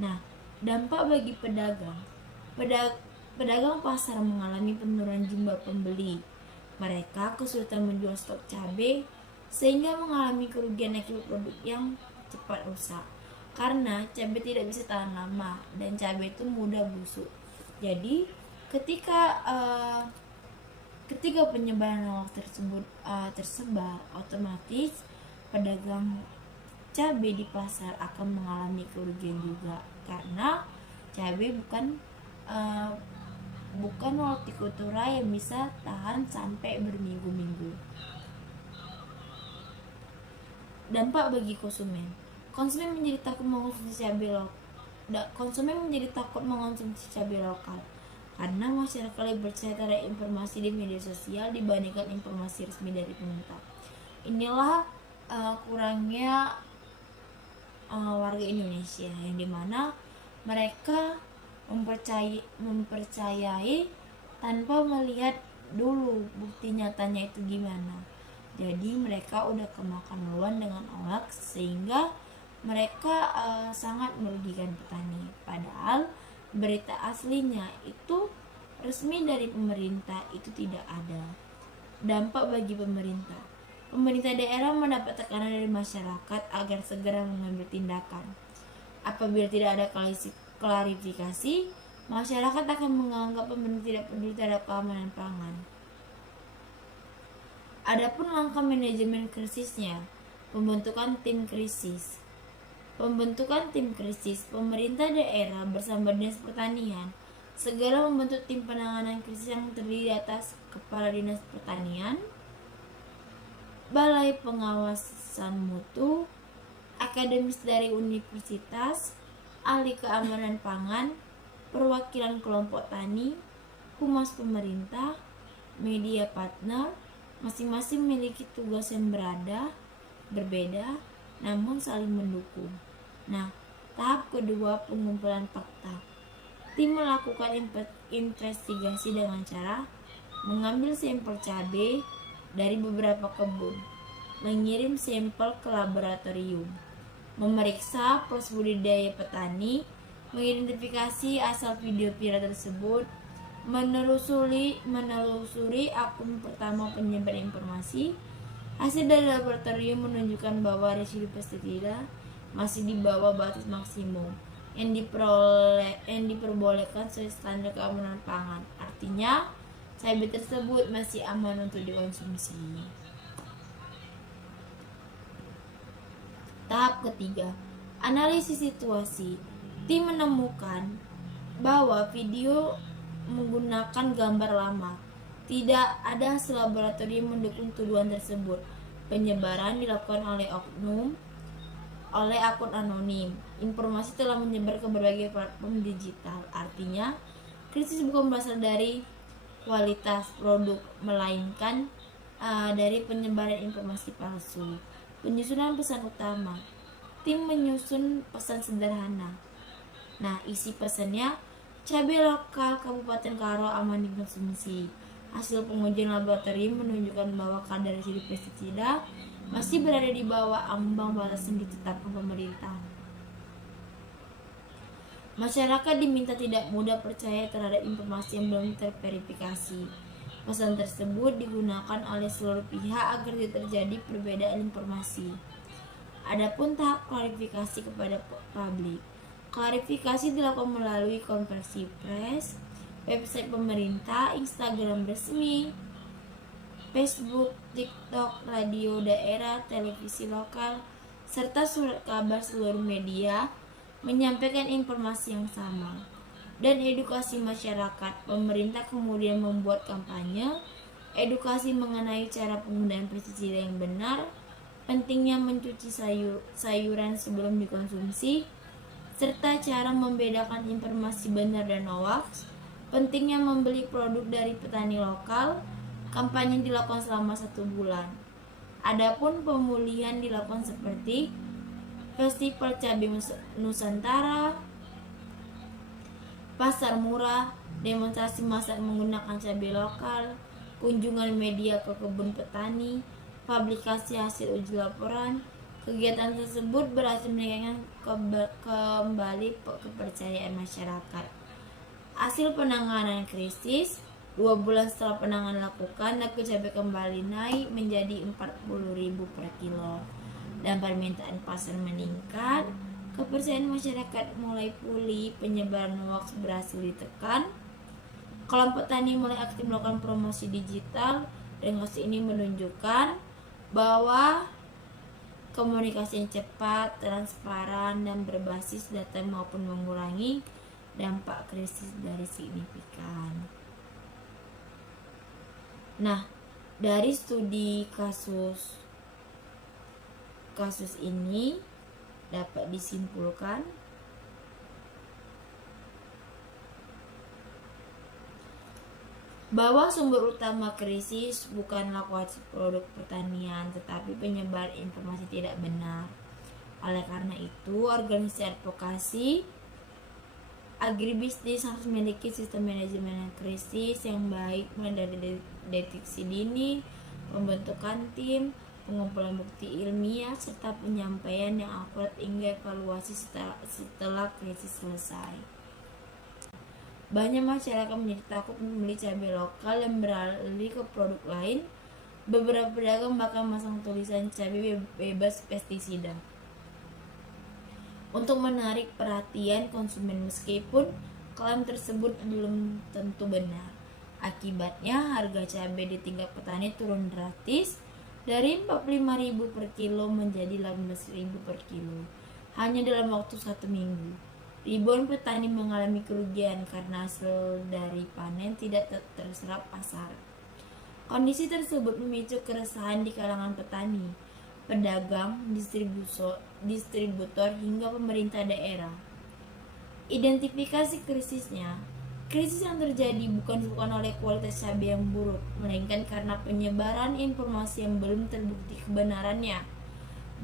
Nah, dampak bagi pedagang. Pedagang pasar mengalami penurunan jumlah pembeli. Mereka kesulitan menjual stok cabai sehingga mengalami kerugian akibat produk yang cepat rusak. Karena cabai tidak bisa tahan lama dan cabai itu mudah busuk. Jadi, ketika penyebaran hoax tersebut tersebar, otomatis pedagang cabai di pasar akan mengalami kerugian juga, karena cabai bukan hortikultura yang bisa tahan sampai berminggu-minggu. Dampak bagi konsumen. Konsumen menjadi takut mengonsumsi cabai lokal karena masyarakat lebih percaya terhadap informasi di media sosial dibandingkan informasi resmi dari pemerintah. Inilah kurangnya warga Indonesia, yang dimana mereka mempercayai tanpa melihat dulu bukti nyatanya itu gimana. Jadi mereka udah kemakan duluan dengan hoax, sehingga mereka sangat merugikan petani. Padahal berita aslinya itu resmi dari pemerintah itu tidak ada. Dampak bagi pemerintah. Pemerintah daerah mendapat tekanan dari masyarakat agar segera mengambil tindakan. Apabila tidak ada klarifikasi, masyarakat akan menganggap pemerintah tidak peduli terhadap keamanan pangan. Adapun langkah manajemen krisisnya, pembentukan tim krisis. Pemerintah daerah bersama Dinas Pertanian segera membentuk tim penanganan krisis yang terdiri atas Kepala Dinas Pertanian, Balai Pengawasan Mutu, akademis dari universitas, ahli keamanan pangan, perwakilan kelompok tani, humas pemerintah, media partner. Masing-masing memiliki tugas yang berbeda, namun saling mendukung. Nah, tahap kedua, pengumpulan fakta. Tim melakukan investigasi dengan cara mengambil sampel cabai dari beberapa kebun, mengirim sampel ke laboratorium, memeriksa proses budidaya petani, mengidentifikasi asal video viral tersebut, menelusuri akun pertama penyebar informasi. Hasil dari laboratorium menunjukkan bahwa residu pestisida masih di bawah batas maksimum yang diperbolehkan sesuai standar keamanan pangan. Artinya, cabai tersebut masih aman untuk dikonsumsi. Tahap ketiga, analisis situasi. Tim menemukan bahwa video menggunakan gambar lama. Tidak ada hasil laboratorium mendukung tuduhan tersebut. Penyebaran dilakukan oleh akun anonim. Informasi telah menyebar ke berbagai platform digital. Artinya, krisis bukan berasal dari kualitas produk, melainkan dari penyebaran informasi palsu. Penyusunan pesan utama. Tim menyusun pesan sederhana. Nah, isi pesannya, cabai lokal Kabupaten Karo aman dikonsumsi. Hasil pengujian laboratorium menunjukkan bahwa kadar residu pestisida masih berada di bawah ambang batas yang ditetapkan pemerintah. Masyarakat diminta tidak mudah percaya terhadap informasi yang belum terverifikasi. Pesan tersebut digunakan oleh seluruh pihak agar tidak terjadi perbedaan informasi. Adapun tahap klarifikasi kepada publik. Klarifikasi dilakukan melalui konversi pers, website pemerintah, Instagram resmi, Facebook, TikTok, radio daerah, televisi lokal, serta surat kabar seluruh media menyampaikan informasi yang sama. Dan edukasi masyarakat. Pemerintah kemudian membuat kampanye edukasi mengenai cara penggunaan pestisida yang benar, pentingnya mencuci sayuran sebelum dikonsumsi, serta cara membedakan informasi benar dan hoax, pentingnya membeli produk dari petani lokal. Kampanye dilakukan selama 1 bulan. Adapun pemulihan dilakukan seperti Festival Cabai Nusantara, pasar murah, demonstrasi massal menggunakan cabai lokal, kunjungan media ke kebun petani, publikasi hasil uji laporan. Kegiatan tersebut berhasil meningkatkan kembali kepercayaan masyarakat. Hasil penanganan krisis, 2 bulan setelah penanganan dilakukan, harga cabai kembali naik menjadi 40.000 per kilo dan permintaan pasar meningkat. Kepercayaan masyarakat mulai pulih, penyebaran hoax berhasil ditekan. Kelompok tani mulai aktif melakukan promosi digital, dan kasus ini menunjukkan bahwa komunikasi yang cepat, transparan, dan berbasis data maupun mengurangi dampak krisis dari signifikan. Nah, dari studi kasus ini dapat disimpulkan bahwa sumber utama krisis bukanlah kualitas produk pertanian, tetapi penyebar informasi tidak benar. Oleh karena itu, organisasi advokasi agribisnis harus memiliki sistem manajemen krisis yang baik, mulai dari deteksi dini, pembentukan tim, pengumpulan bukti ilmiah, serta penyampaian yang akurat hingga evaluasi setelah krisis selesai. Banyak masyarakat menjadi takut membeli cabai lokal dan beralih ke produk lain. Beberapa pedagang bahkan memasang tulisan cabai bebas pestisida untuk menarik perhatian konsumen, meskipun klaim tersebut belum tentu benar. Akibatnya harga cabai di tingkat petani turun drastis dari 45.000 per kilo menjadi 18.000 per kilo hanya dalam waktu 1 minggu. Ribuan petani mengalami kerugian karena hasil dari panen tidak terserap pasar. Kondisi tersebut memicu keresahan di kalangan petani, pedagang, distributor hingga pemerintah daerah. Identifikasi krisisnya, krisis yang terjadi bukan disebabkan oleh kualitas cabai yang buruk, melainkan karena penyebaran informasi yang belum terbukti kebenarannya.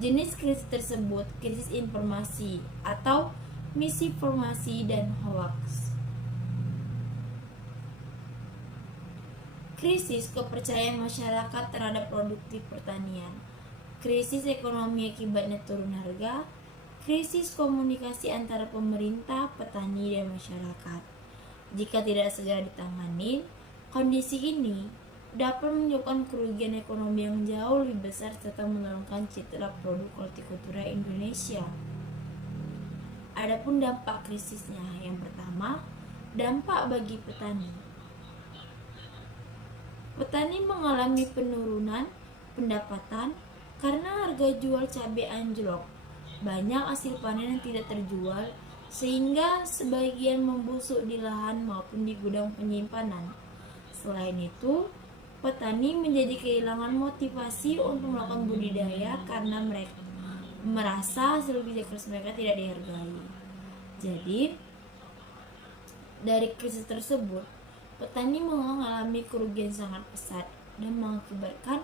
Jenis krisis tersebut krisis informasi atau misinformasi dan hoax. Krisis kepercayaan masyarakat terhadap produktif pertanian, krisis ekonomi akibatnya turun harga, krisis komunikasi antara pemerintah, petani, dan masyarakat. Jika tidak segera ditangani, kondisi ini dapat menyebabkan kerugian ekonomi yang jauh lebih besar serta menurunkan citra produk hortikultura Indonesia. Adapun dampak krisisnya, yang pertama, dampak bagi petani. Petani mengalami penurunan pendapatan karena harga jual cabai anjlok. Banyak hasil panen yang tidak terjual, sehingga sebagian membusuk di lahan maupun di gudang penyimpanan. Selain itu, petani menjadi kehilangan motivasi untuk melakukan budidaya karena mereka merasa hasil kerja keras mereka tidak dihargai. Jadi, dari krisis tersebut, petani mengalami kerugian sangat besar dan mengakibatkan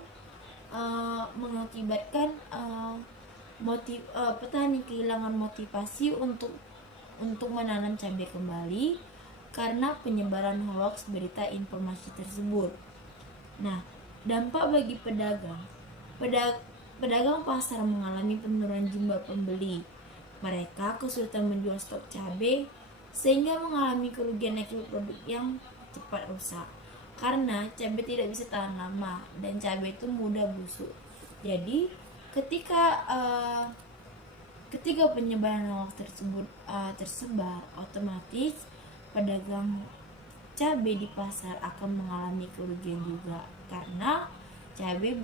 petani kehilangan motivasi untuk menanam cabai kembali karena penyebaran hoax berita informasi tersebut. Nah, dampak bagi pedagang. Pedagang pasar mengalami penurunan jumlah pembeli. Mereka kesulitan menjual stok cabai sehingga mengalami kerugian akibat produk yang cepat rusak. Karena cabai tidak bisa tahan lama dan cabai itu mudah busuk. Jadi, ketika penyebaran hoax tersebut tersebar, otomatis pedagang cabai di pasar akan mengalami kerugian juga, karena cabai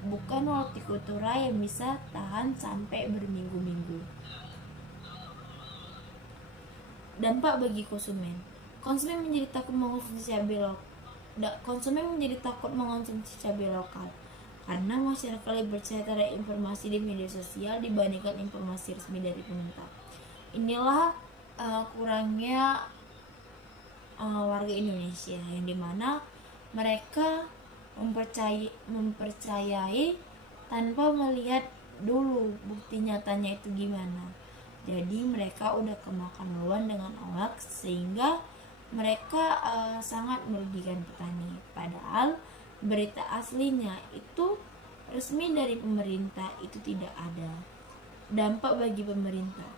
bukan hortikultura yang bisa tahan sampai berminggu-minggu. Dampak bagi konsumen menjadi takut mengonsumsi cabai konsumen menjadi takut mengonsumsi cabai lokal karena masyarakat lebih percaya terhadap informasi di media sosial dibandingkan informasi resmi dari pemerintah. Inilah kurangnya warga Indonesia, yang dimana mereka mempercayai tanpa melihat dulu bukti nyatanya itu gimana. Jadi mereka udah kemakan duluan dengan hoax, sehingga mereka sangat merugikan petani. Padahal berita aslinya itu resmi dari pemerintah itu tidak ada. Dampak bagi pemerintah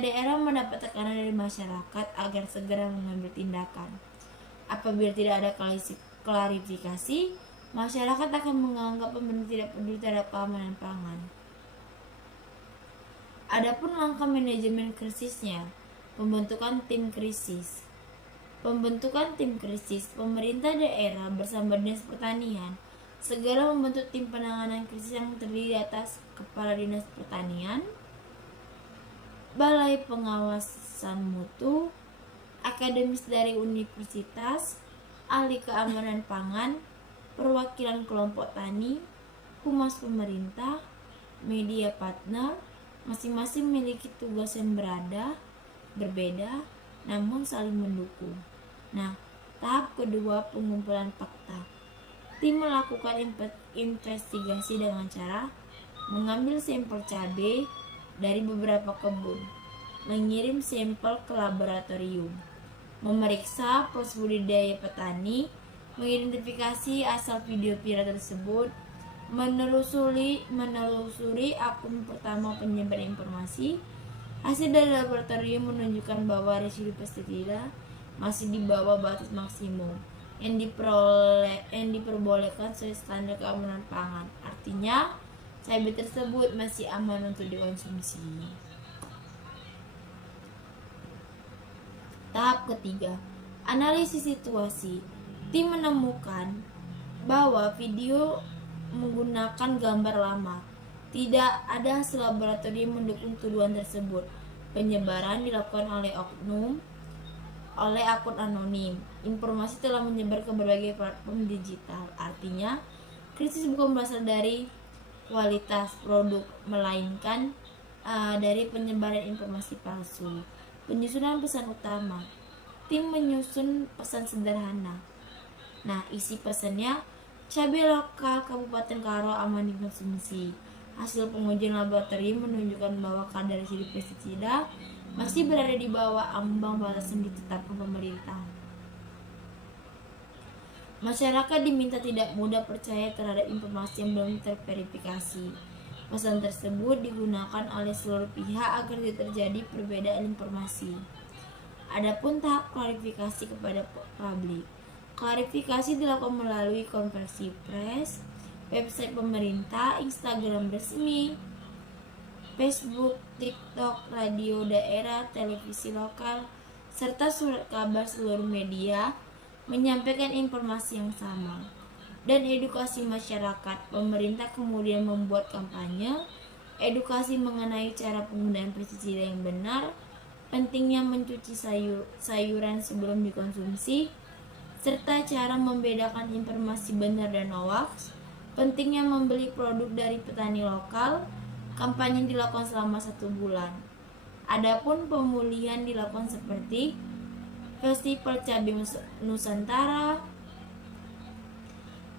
daerah mendapat tekanan dari masyarakat agar segera mengambil tindakan. Apabila tidak ada klarifikasi, masyarakat akan menganggap pemerintah tidak peduli terhadap keamanan pangan. Adapun langkah manajemen krisisnya, pembentukan tim krisis. Pemerintah daerah bersama Dinas Pertanian segera membentuk tim penanganan krisis yang terdiri atas Kepala Dinas Pertanian, Balai Pengawasan Mutu, akademis dari universitas, ahli keamanan pangan, perwakilan kelompok tani, humas pemerintah, media partner, masing-masing memiliki tugas yang berbeda, namun saling mendukung. Nah, tahap kedua, pengumpulan fakta. Tim melakukan investigasi dengan cara mengambil sampel cabai dari beberapa kebun, mengirim sampel ke laboratorium, memeriksa proses budidaya petani, mengidentifikasi asal video viral tersebut, menelusuri akun pertama penyebar informasi. Hasil dari laboratorium menunjukkan bahwa residu pestisida masih di bawah batas maksimum yang diperbolehkan sesuai standar keamanan pangan. Artinya, cabai tersebut masih aman untuk dikonsumsi. Tahap ketiga, analisis situasi. Tim menemukan bahwa video menggunakan gambar lama. Tidak ada hasil laboratorium mendukung tuduhan tersebut. Penyebaran dilakukan oleh akun anonim. Informasi telah menyebar ke berbagai platform digital. Artinya, krisis bukan berasal dari kualitas produk, melainkan dari penyebaran informasi palsu. Penyusunan pesan utama. Tim menyusun pesan sederhana. Nah, isi pesannya, cabai lokal Kabupaten Karo aman dikonsumsi. Hasil pengujian laboratorium menunjukkan bahwa kadar residu pestisida masih berada di bawah ambang batas yang ditetapkan pemerintah. Masyarakat diminta tidak mudah percaya terhadap informasi yang belum terverifikasi. Pesan tersebut digunakan oleh seluruh pihak agar tidak terjadi perbedaan informasi. Adapun tahap klarifikasi kepada publik. Klarifikasi dilakukan melalui konversi pers, website pemerintah, Instagram resmi, Facebook, TikTok, radio daerah, televisi lokal, serta surat kabar seluruh media menyampaikan informasi yang sama. Dan edukasi masyarakat. Pemerintah kemudian membuat kampanye edukasi mengenai cara penggunaan pestisida yang benar, pentingnya mencuci sayuran sebelum dikonsumsi, serta cara membedakan informasi benar dan hoax, pentingnya membeli produk dari petani lokal. Kampanye dilakukan selama 1 bulan. Adapun pemulihan dilakukan seperti Festival Cabai Nusantara,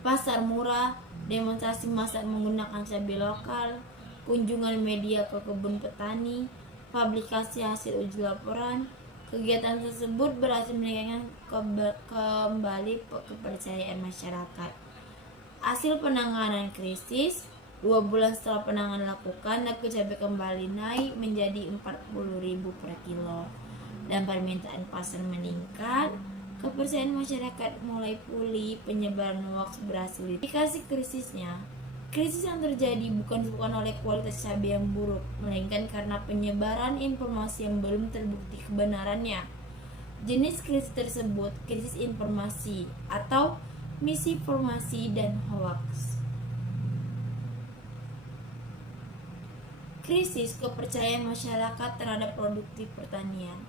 pasar murah, demonstrasi massal menggunakan cabai lokal, kunjungan media ke kebun petani, publikasi hasil uji laporan. Kegiatan tersebut berhasil meningkatkan kembali kepercayaan masyarakat. Hasil penanganan krisis, 2 bulan setelah penanganan dilakukan, harga cabai kembali naik menjadi 40.000 per kilo dan permintaan pasar meningkat. Kepercayaan masyarakat mulai pulih, penyebaran hoax berhasil dikasih krisisnya. Krisis yang terjadi bukan disebabkan oleh kualitas cabai yang buruk, melainkan karena penyebaran informasi yang belum terbukti kebenarannya. Jenis krisis tersebut krisis informasi atau misinformasi dan hoax. Krisis kepercayaan masyarakat terhadap produktif pertanian.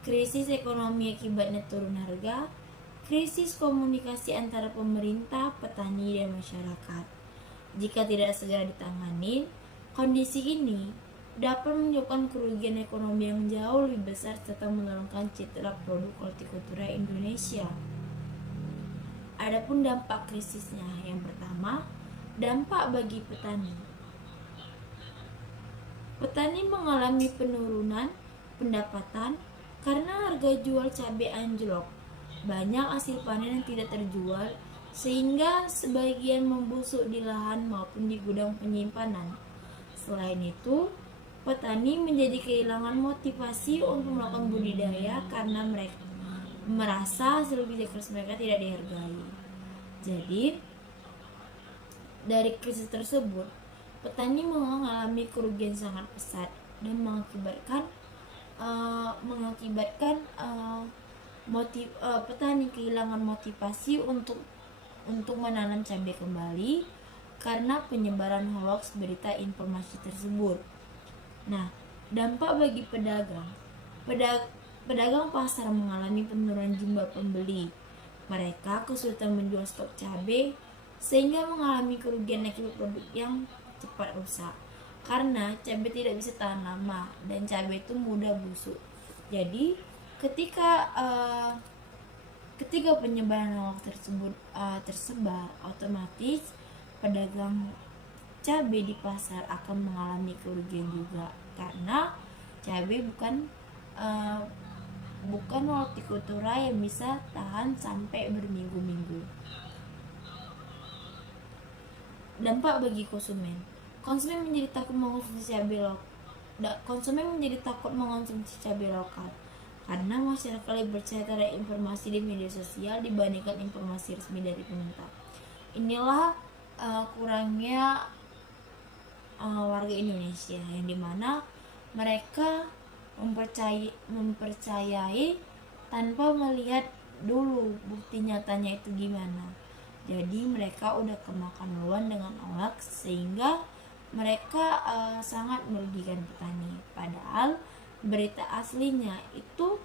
Krisis ekonomi akibatnya turun harga. krisis komunikasi antara pemerintah, petani, dan masyarakat. Jika tidak segera ditangani, kondisi ini dapat menyebabkan kerugian ekonomi yang jauh lebih besar serta menurunkan citra produk hortikultura Indonesia. Adapun dampak krisisnya, yang pertama, dampak bagi petani. Petani mengalami penurunan pendapatan karena harga jual cabai anjlok. Banyak hasil panen yang tidak terjual sehingga sebagian membusuk di lahan maupun di gudang penyimpanan. Selain itu, petani menjadi kehilangan motivasi untuk melakukan budidaya karena mereka merasa hasil kerja keras mereka tidak dihargai. Jadi, dari krisis tersebut, petani mengalami kerugian sangat besar dan petani kehilangan motivasi untuk menanam cabai kembali karena penyebaran hoax berita informasi tersebut. Nah, dampak bagi pedagang. Pedagang pasar mengalami penurunan jumlah pembeli. Mereka kesulitan menjual stok cabai sehingga mengalami kerugian akibat produk yang cepat rusak. Karena cabai tidak bisa tahan lama dan cabai itu mudah busuk. Jadi, ketika penyebaran hoax tersebut tersebar, otomatis pedagang cabai di pasar akan mengalami kerugian juga karena cabai bukan hortikultura yang bisa tahan sampai berminggu-minggu. Dampak bagi konsumen. Konsumen menjadi takut mengonsumsi cabai lokal karena masyarakat lebih percaya terhadap informasi di media sosial dibandingkan informasi resmi dari pemerintah. Inilah kurangnya warga Indonesia, yang dimana mereka mempercayai tanpa melihat dulu bukti nyatanya itu gimana. Jadi mereka udah kemakan duluan dengan hoax sehingga mereka sangat merugikan petani. Padahal berita aslinya itu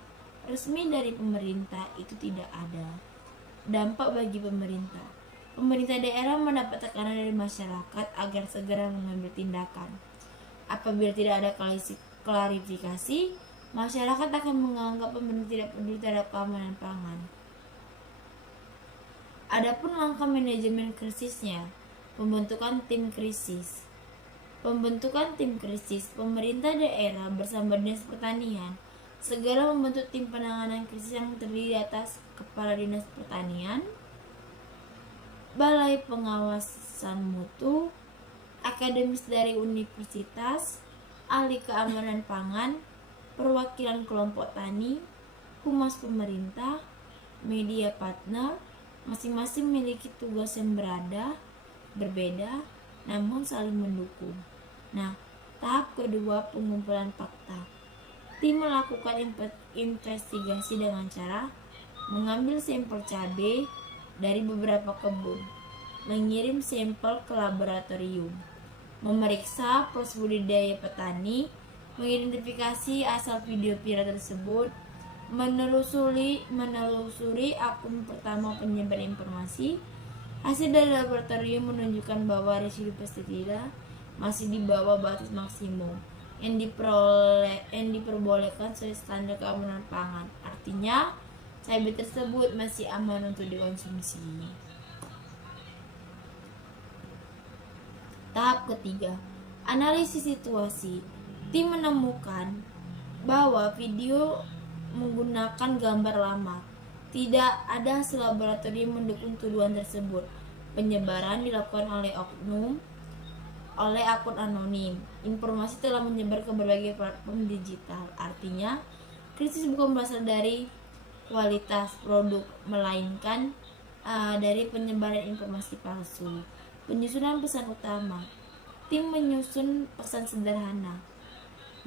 resmi dari pemerintah itu tidak ada. Dampak bagi pemerintah. Pemerintah daerah mendapat tekanan dari masyarakat agar segera mengambil tindakan. Apabila tidak ada klarifikasi, masyarakat akan menganggap pemerintah tidak peduli terhadap keamanan pangan. Adapun langkah manajemen krisisnya, pembentukan tim krisis. Pemerintah daerah bersama Dinas Pertanian segera membentuk tim penanganan krisis yang terdiri atas Kepala Dinas Pertanian, Balai Pengawasan Mutu, akademis dari universitas, ahli keamanan pangan, perwakilan kelompok tani, humas pemerintah, media partner, masing-masing memiliki tugas yang berbeda, namun saling mendukung. Nah, tahap kedua, pengumpulan fakta. Tim melakukan investigasi dengan cara mengambil sampel cabai dari beberapa kebun, mengirim sampel ke laboratorium, memeriksa proses budidaya petani, mengidentifikasi asal video viral tersebut, menelusuri akun pertama penyebar informasi. Hasil dari laboratorium menunjukkan bahwa residu pestisida masih di bawah batas maksimum yang diperbolehkan sesuai standar keamanan pangan. Artinya, cabai tersebut masih aman untuk dikonsumsi. Tahap ketiga, analisis situasi. Tim menemukan bahwa video menggunakan gambar lama. Tidak ada hasil laboratorium mendukung tuduhan tersebut. Penyebaran dilakukan oleh akun anonim. Informasi telah menyebar ke berbagai platform digital. Artinya, krisis bukan berasal dari kualitas produk, melainkan dari penyebaran informasi palsu. Penyusunan pesan utama. Tim menyusun pesan sederhana.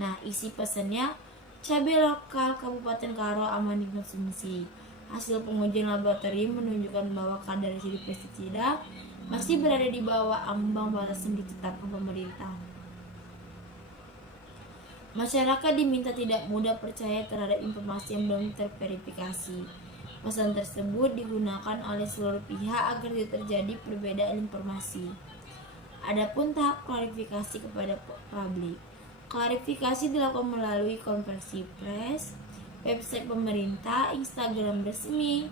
Nah, isi pesannya, cabai lokal Kabupaten Karo aman dikonsumsi. Hasil pengujian laboratorium menunjukkan bahwa kadar residu pestisida masih berada di bawah ambang batas yang ditetapkan pemerintah. Masyarakat diminta tidak mudah percaya terhadap informasi yang belum terverifikasi. Pesan tersebut digunakan oleh seluruh pihak agar tidak terjadi perbedaan informasi. Adapun tahap klarifikasi kepada publik. Klarifikasi dilakukan melalui konversi pers, website pemerintah, Instagram resmi,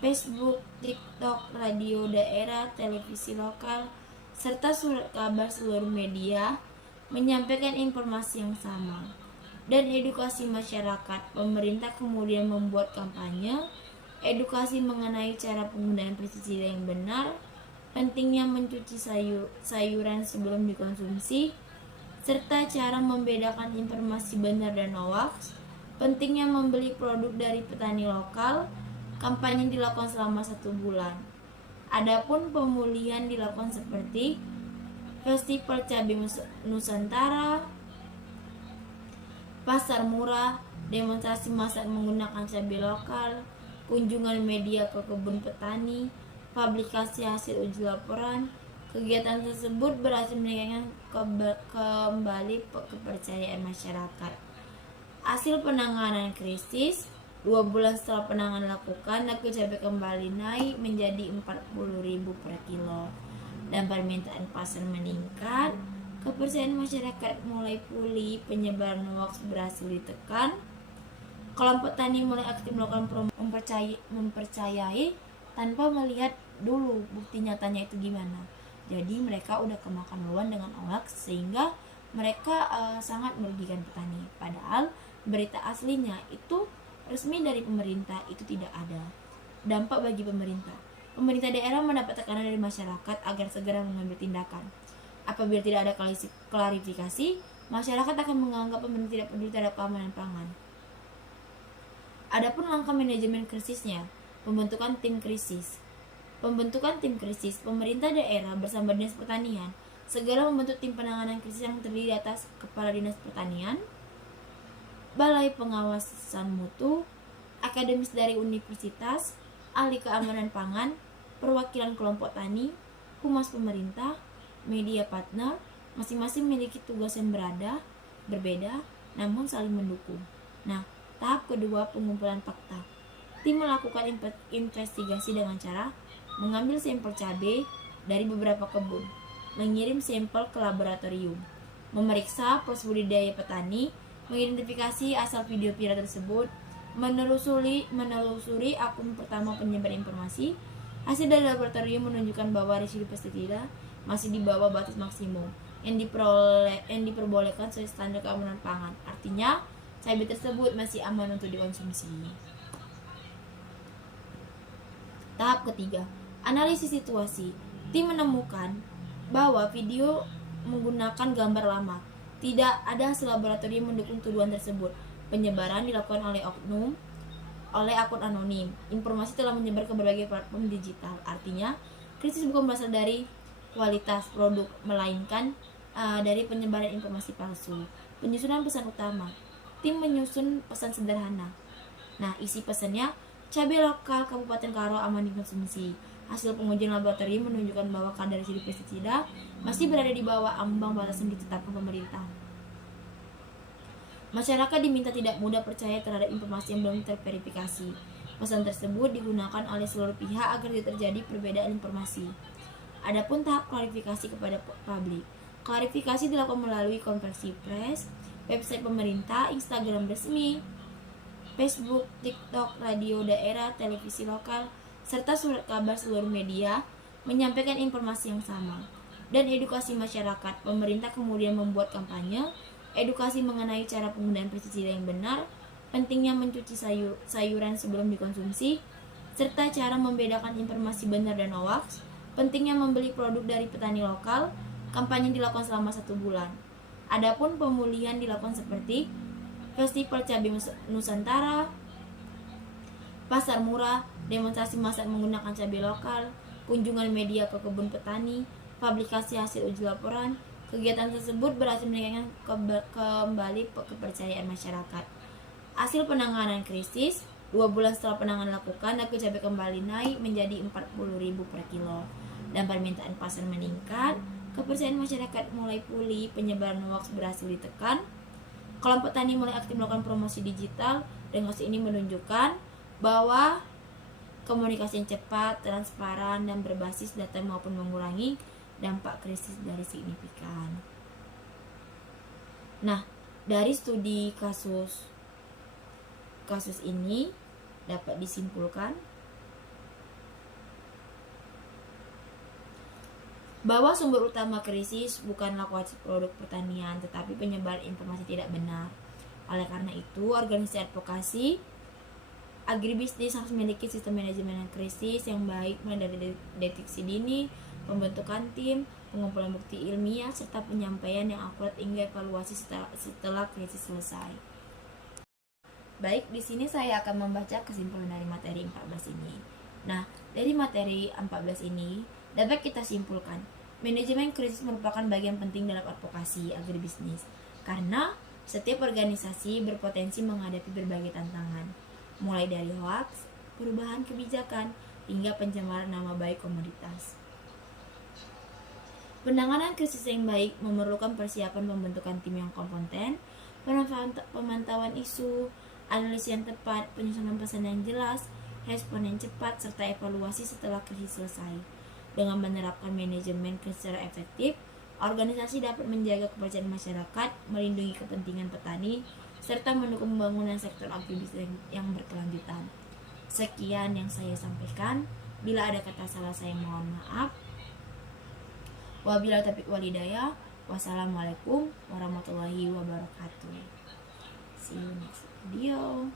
Facebook, TikTok, radio daerah, televisi lokal, serta surat kabar seluruh media menyampaikan informasi yang sama. Dan edukasi masyarakat. Pemerintah kemudian membuat kampanye, edukasi mengenai cara penggunaan pestisida yang benar, pentingnya mencuci sayuran sebelum dikonsumsi, serta cara membedakan informasi benar dan hoax, pentingnya membeli produk dari petani lokal. Kampanye dilakukan selama 1 bulan. Adapun pemulihan dilakukan seperti Festival Cabai Nusantara, pasar murah, demonstrasi massal menggunakan cabai lokal, kunjungan media ke kebun petani, publikasi hasil uji laporan. Kegiatan tersebut berhasil meningkatkan kembali kepercayaan masyarakat. Hasil penanganan krisis, 2 bulan setelah penanganan dilakukan, harga cabai kembali naik menjadi 40.000 per kilo dan permintaan pasar meningkat. Kepercayaan masyarakat mulai pulih, penyebaran hoax berhasil ditekan. Kelompok tani mulai aktif melakukan mempercayai tanpa melihat dulu bukti nyatanya itu gimana. Jadi mereka udah kemakan duluan dengan hoax sehingga mereka sangat merugikan petani. Padahal berita aslinya itu resmi dari pemerintah itu tidak ada. Dampak bagi pemerintah. Pemerintah daerah mendapat tekanan dari masyarakat agar segera mengambil tindakan. Apabila tidak ada klarifikasi, masyarakat akan menganggap pemerintah tidak peduli terhadap keamanan pangan. Adapun langkah manajemen krisisnya, pembentukan tim krisis. Pembentukan tim krisis, pemerintah daerah bersama Dinas Pertanian segera membentuk tim penanganan krisis yang terdiri atas Kepala Dinas Pertanian, Balai Pengawasan Mutu, akademis dari universitas, ahli keamanan pangan, perwakilan kelompok tani, humas pemerintah, media partner, masing-masing memiliki tugas yang berbeda, namun saling mendukung. Nah, tahap kedua, pengumpulan fakta. Tim melakukan investigasi dengan cara mengambil sampel cabai dari beberapa kebun, mengirim sampel ke laboratorium, memeriksa proses budidaya petani, mengidentifikasi asal video viral tersebut, menelusuri akun pertama penyebar informasi. Hasil dari laboratorium menunjukkan bahwa residu pestisida masih di bawah batas maksimum yang diperbolehkan sesuai standar keamanan pangan. Artinya, cabai tersebut masih aman untuk dikonsumsi. Tahap ketiga, analisis situasi. Tim menemukan bahwa video menggunakan gambar lama. Tidak ada hasil laboratorium mendukung tuduhan tersebut. Penyebaran dilakukan oleh akun anonim. Informasi telah menyebar ke berbagai platform digital. Artinya, krisis bukan berasal dari kualitas produk, melainkan dari penyebaran informasi palsu. Penyusunan pesan utama. Tim menyusun pesan sederhana. Nah, isi pesannya, cabai lokal Kabupaten Karo aman dikonsumsi. Hasil pengujian laboratorium menunjukkan bahwa kadar residu pestisida masih berada di bawah ambang batas yang ditetapkan pemerintah. Masyarakat diminta tidak mudah percaya terhadap informasi yang belum terverifikasi. Pesan tersebut digunakan oleh seluruh pihak agar tidak terjadi perbedaan informasi. Adapun tahap klarifikasi kepada publik. Klarifikasi dilakukan melalui konversi pers, website pemerintah, Instagram resmi, Facebook, TikTok, radio daerah, televisi lokal, serta surat kabar seluruh media menyampaikan informasi yang sama. Dan edukasi masyarakat. Pemerintah kemudian membuat kampanye, edukasi mengenai cara penggunaan pestisida yang benar, pentingnya mencuci sayuran sebelum dikonsumsi, serta cara membedakan informasi benar dan hoax, pentingnya membeli produk dari petani lokal. Kampanye dilakukan selama 1 bulan. Adapun pemulihan dilakukan seperti Festival Cabai Nusantara, pasar murah, demonstrasi massal menggunakan cabai lokal, kunjungan media ke kebun petani, publikasi hasil uji laporan. Kegiatan tersebut berhasil meningkatkan kembali kepercayaan masyarakat. Hasil penanganan krisis, 2 bulan setelah penanganan dilakukan, harga cabai kembali naik menjadi 40.000 per kilo dan permintaan pasar meningkat. Kepercayaan masyarakat mulai pulih, penyebaran hoax berhasil ditekan. Kelompok tani mulai aktif melakukan promosi digital, dan kasus ini menunjukkan bahwa komunikasi yang cepat, transparan, dan berbasis data maupun mengurangi dampak krisis dari signifikan. Nah, dari studi kasus ini dapat disimpulkan bahwa sumber utama krisis bukanlah kualitas produk pertanian, tetapi penyebaran informasi tidak benar. Oleh karena itu, organisasi advokasi agribisnis harus memiliki sistem manajemen krisis yang baik, mulai dari deteksi dini, pembentukan tim, pengumpulan bukti ilmiah, serta penyampaian yang akurat hingga evaluasi setelah krisis selesai. Baik, di sini saya akan membaca kesimpulan dari materi 14 ini. Nah, dari materi 14 ini dapat kita simpulkan, manajemen krisis merupakan bagian penting dalam advokasi agribisnis karena setiap organisasi berpotensi menghadapi berbagai tantangan, mulai dari hoaks, perubahan kebijakan, hingga pencemaran nama baik komoditas. Penanganan krisis yang baik memerlukan persiapan pembentukan tim yang kompeten, pemantauan isu, analisis yang tepat, penyusunan pesan yang jelas, respon yang cepat, serta evaluasi setelah krisis selesai. Dengan menerapkan manajemen krisis secara efektif, organisasi dapat menjaga kepercayaan masyarakat, melindungi kepentingan petani, serta mendukung pembangunan sektor agribisnis yang berkelanjutan. Sekian yang saya sampaikan. Bila ada kata salah saya mohon maaf. Wabillahi taufiq wal hidayah. Wassalamualaikum warahmatullahi wabarakatuh. See you next video.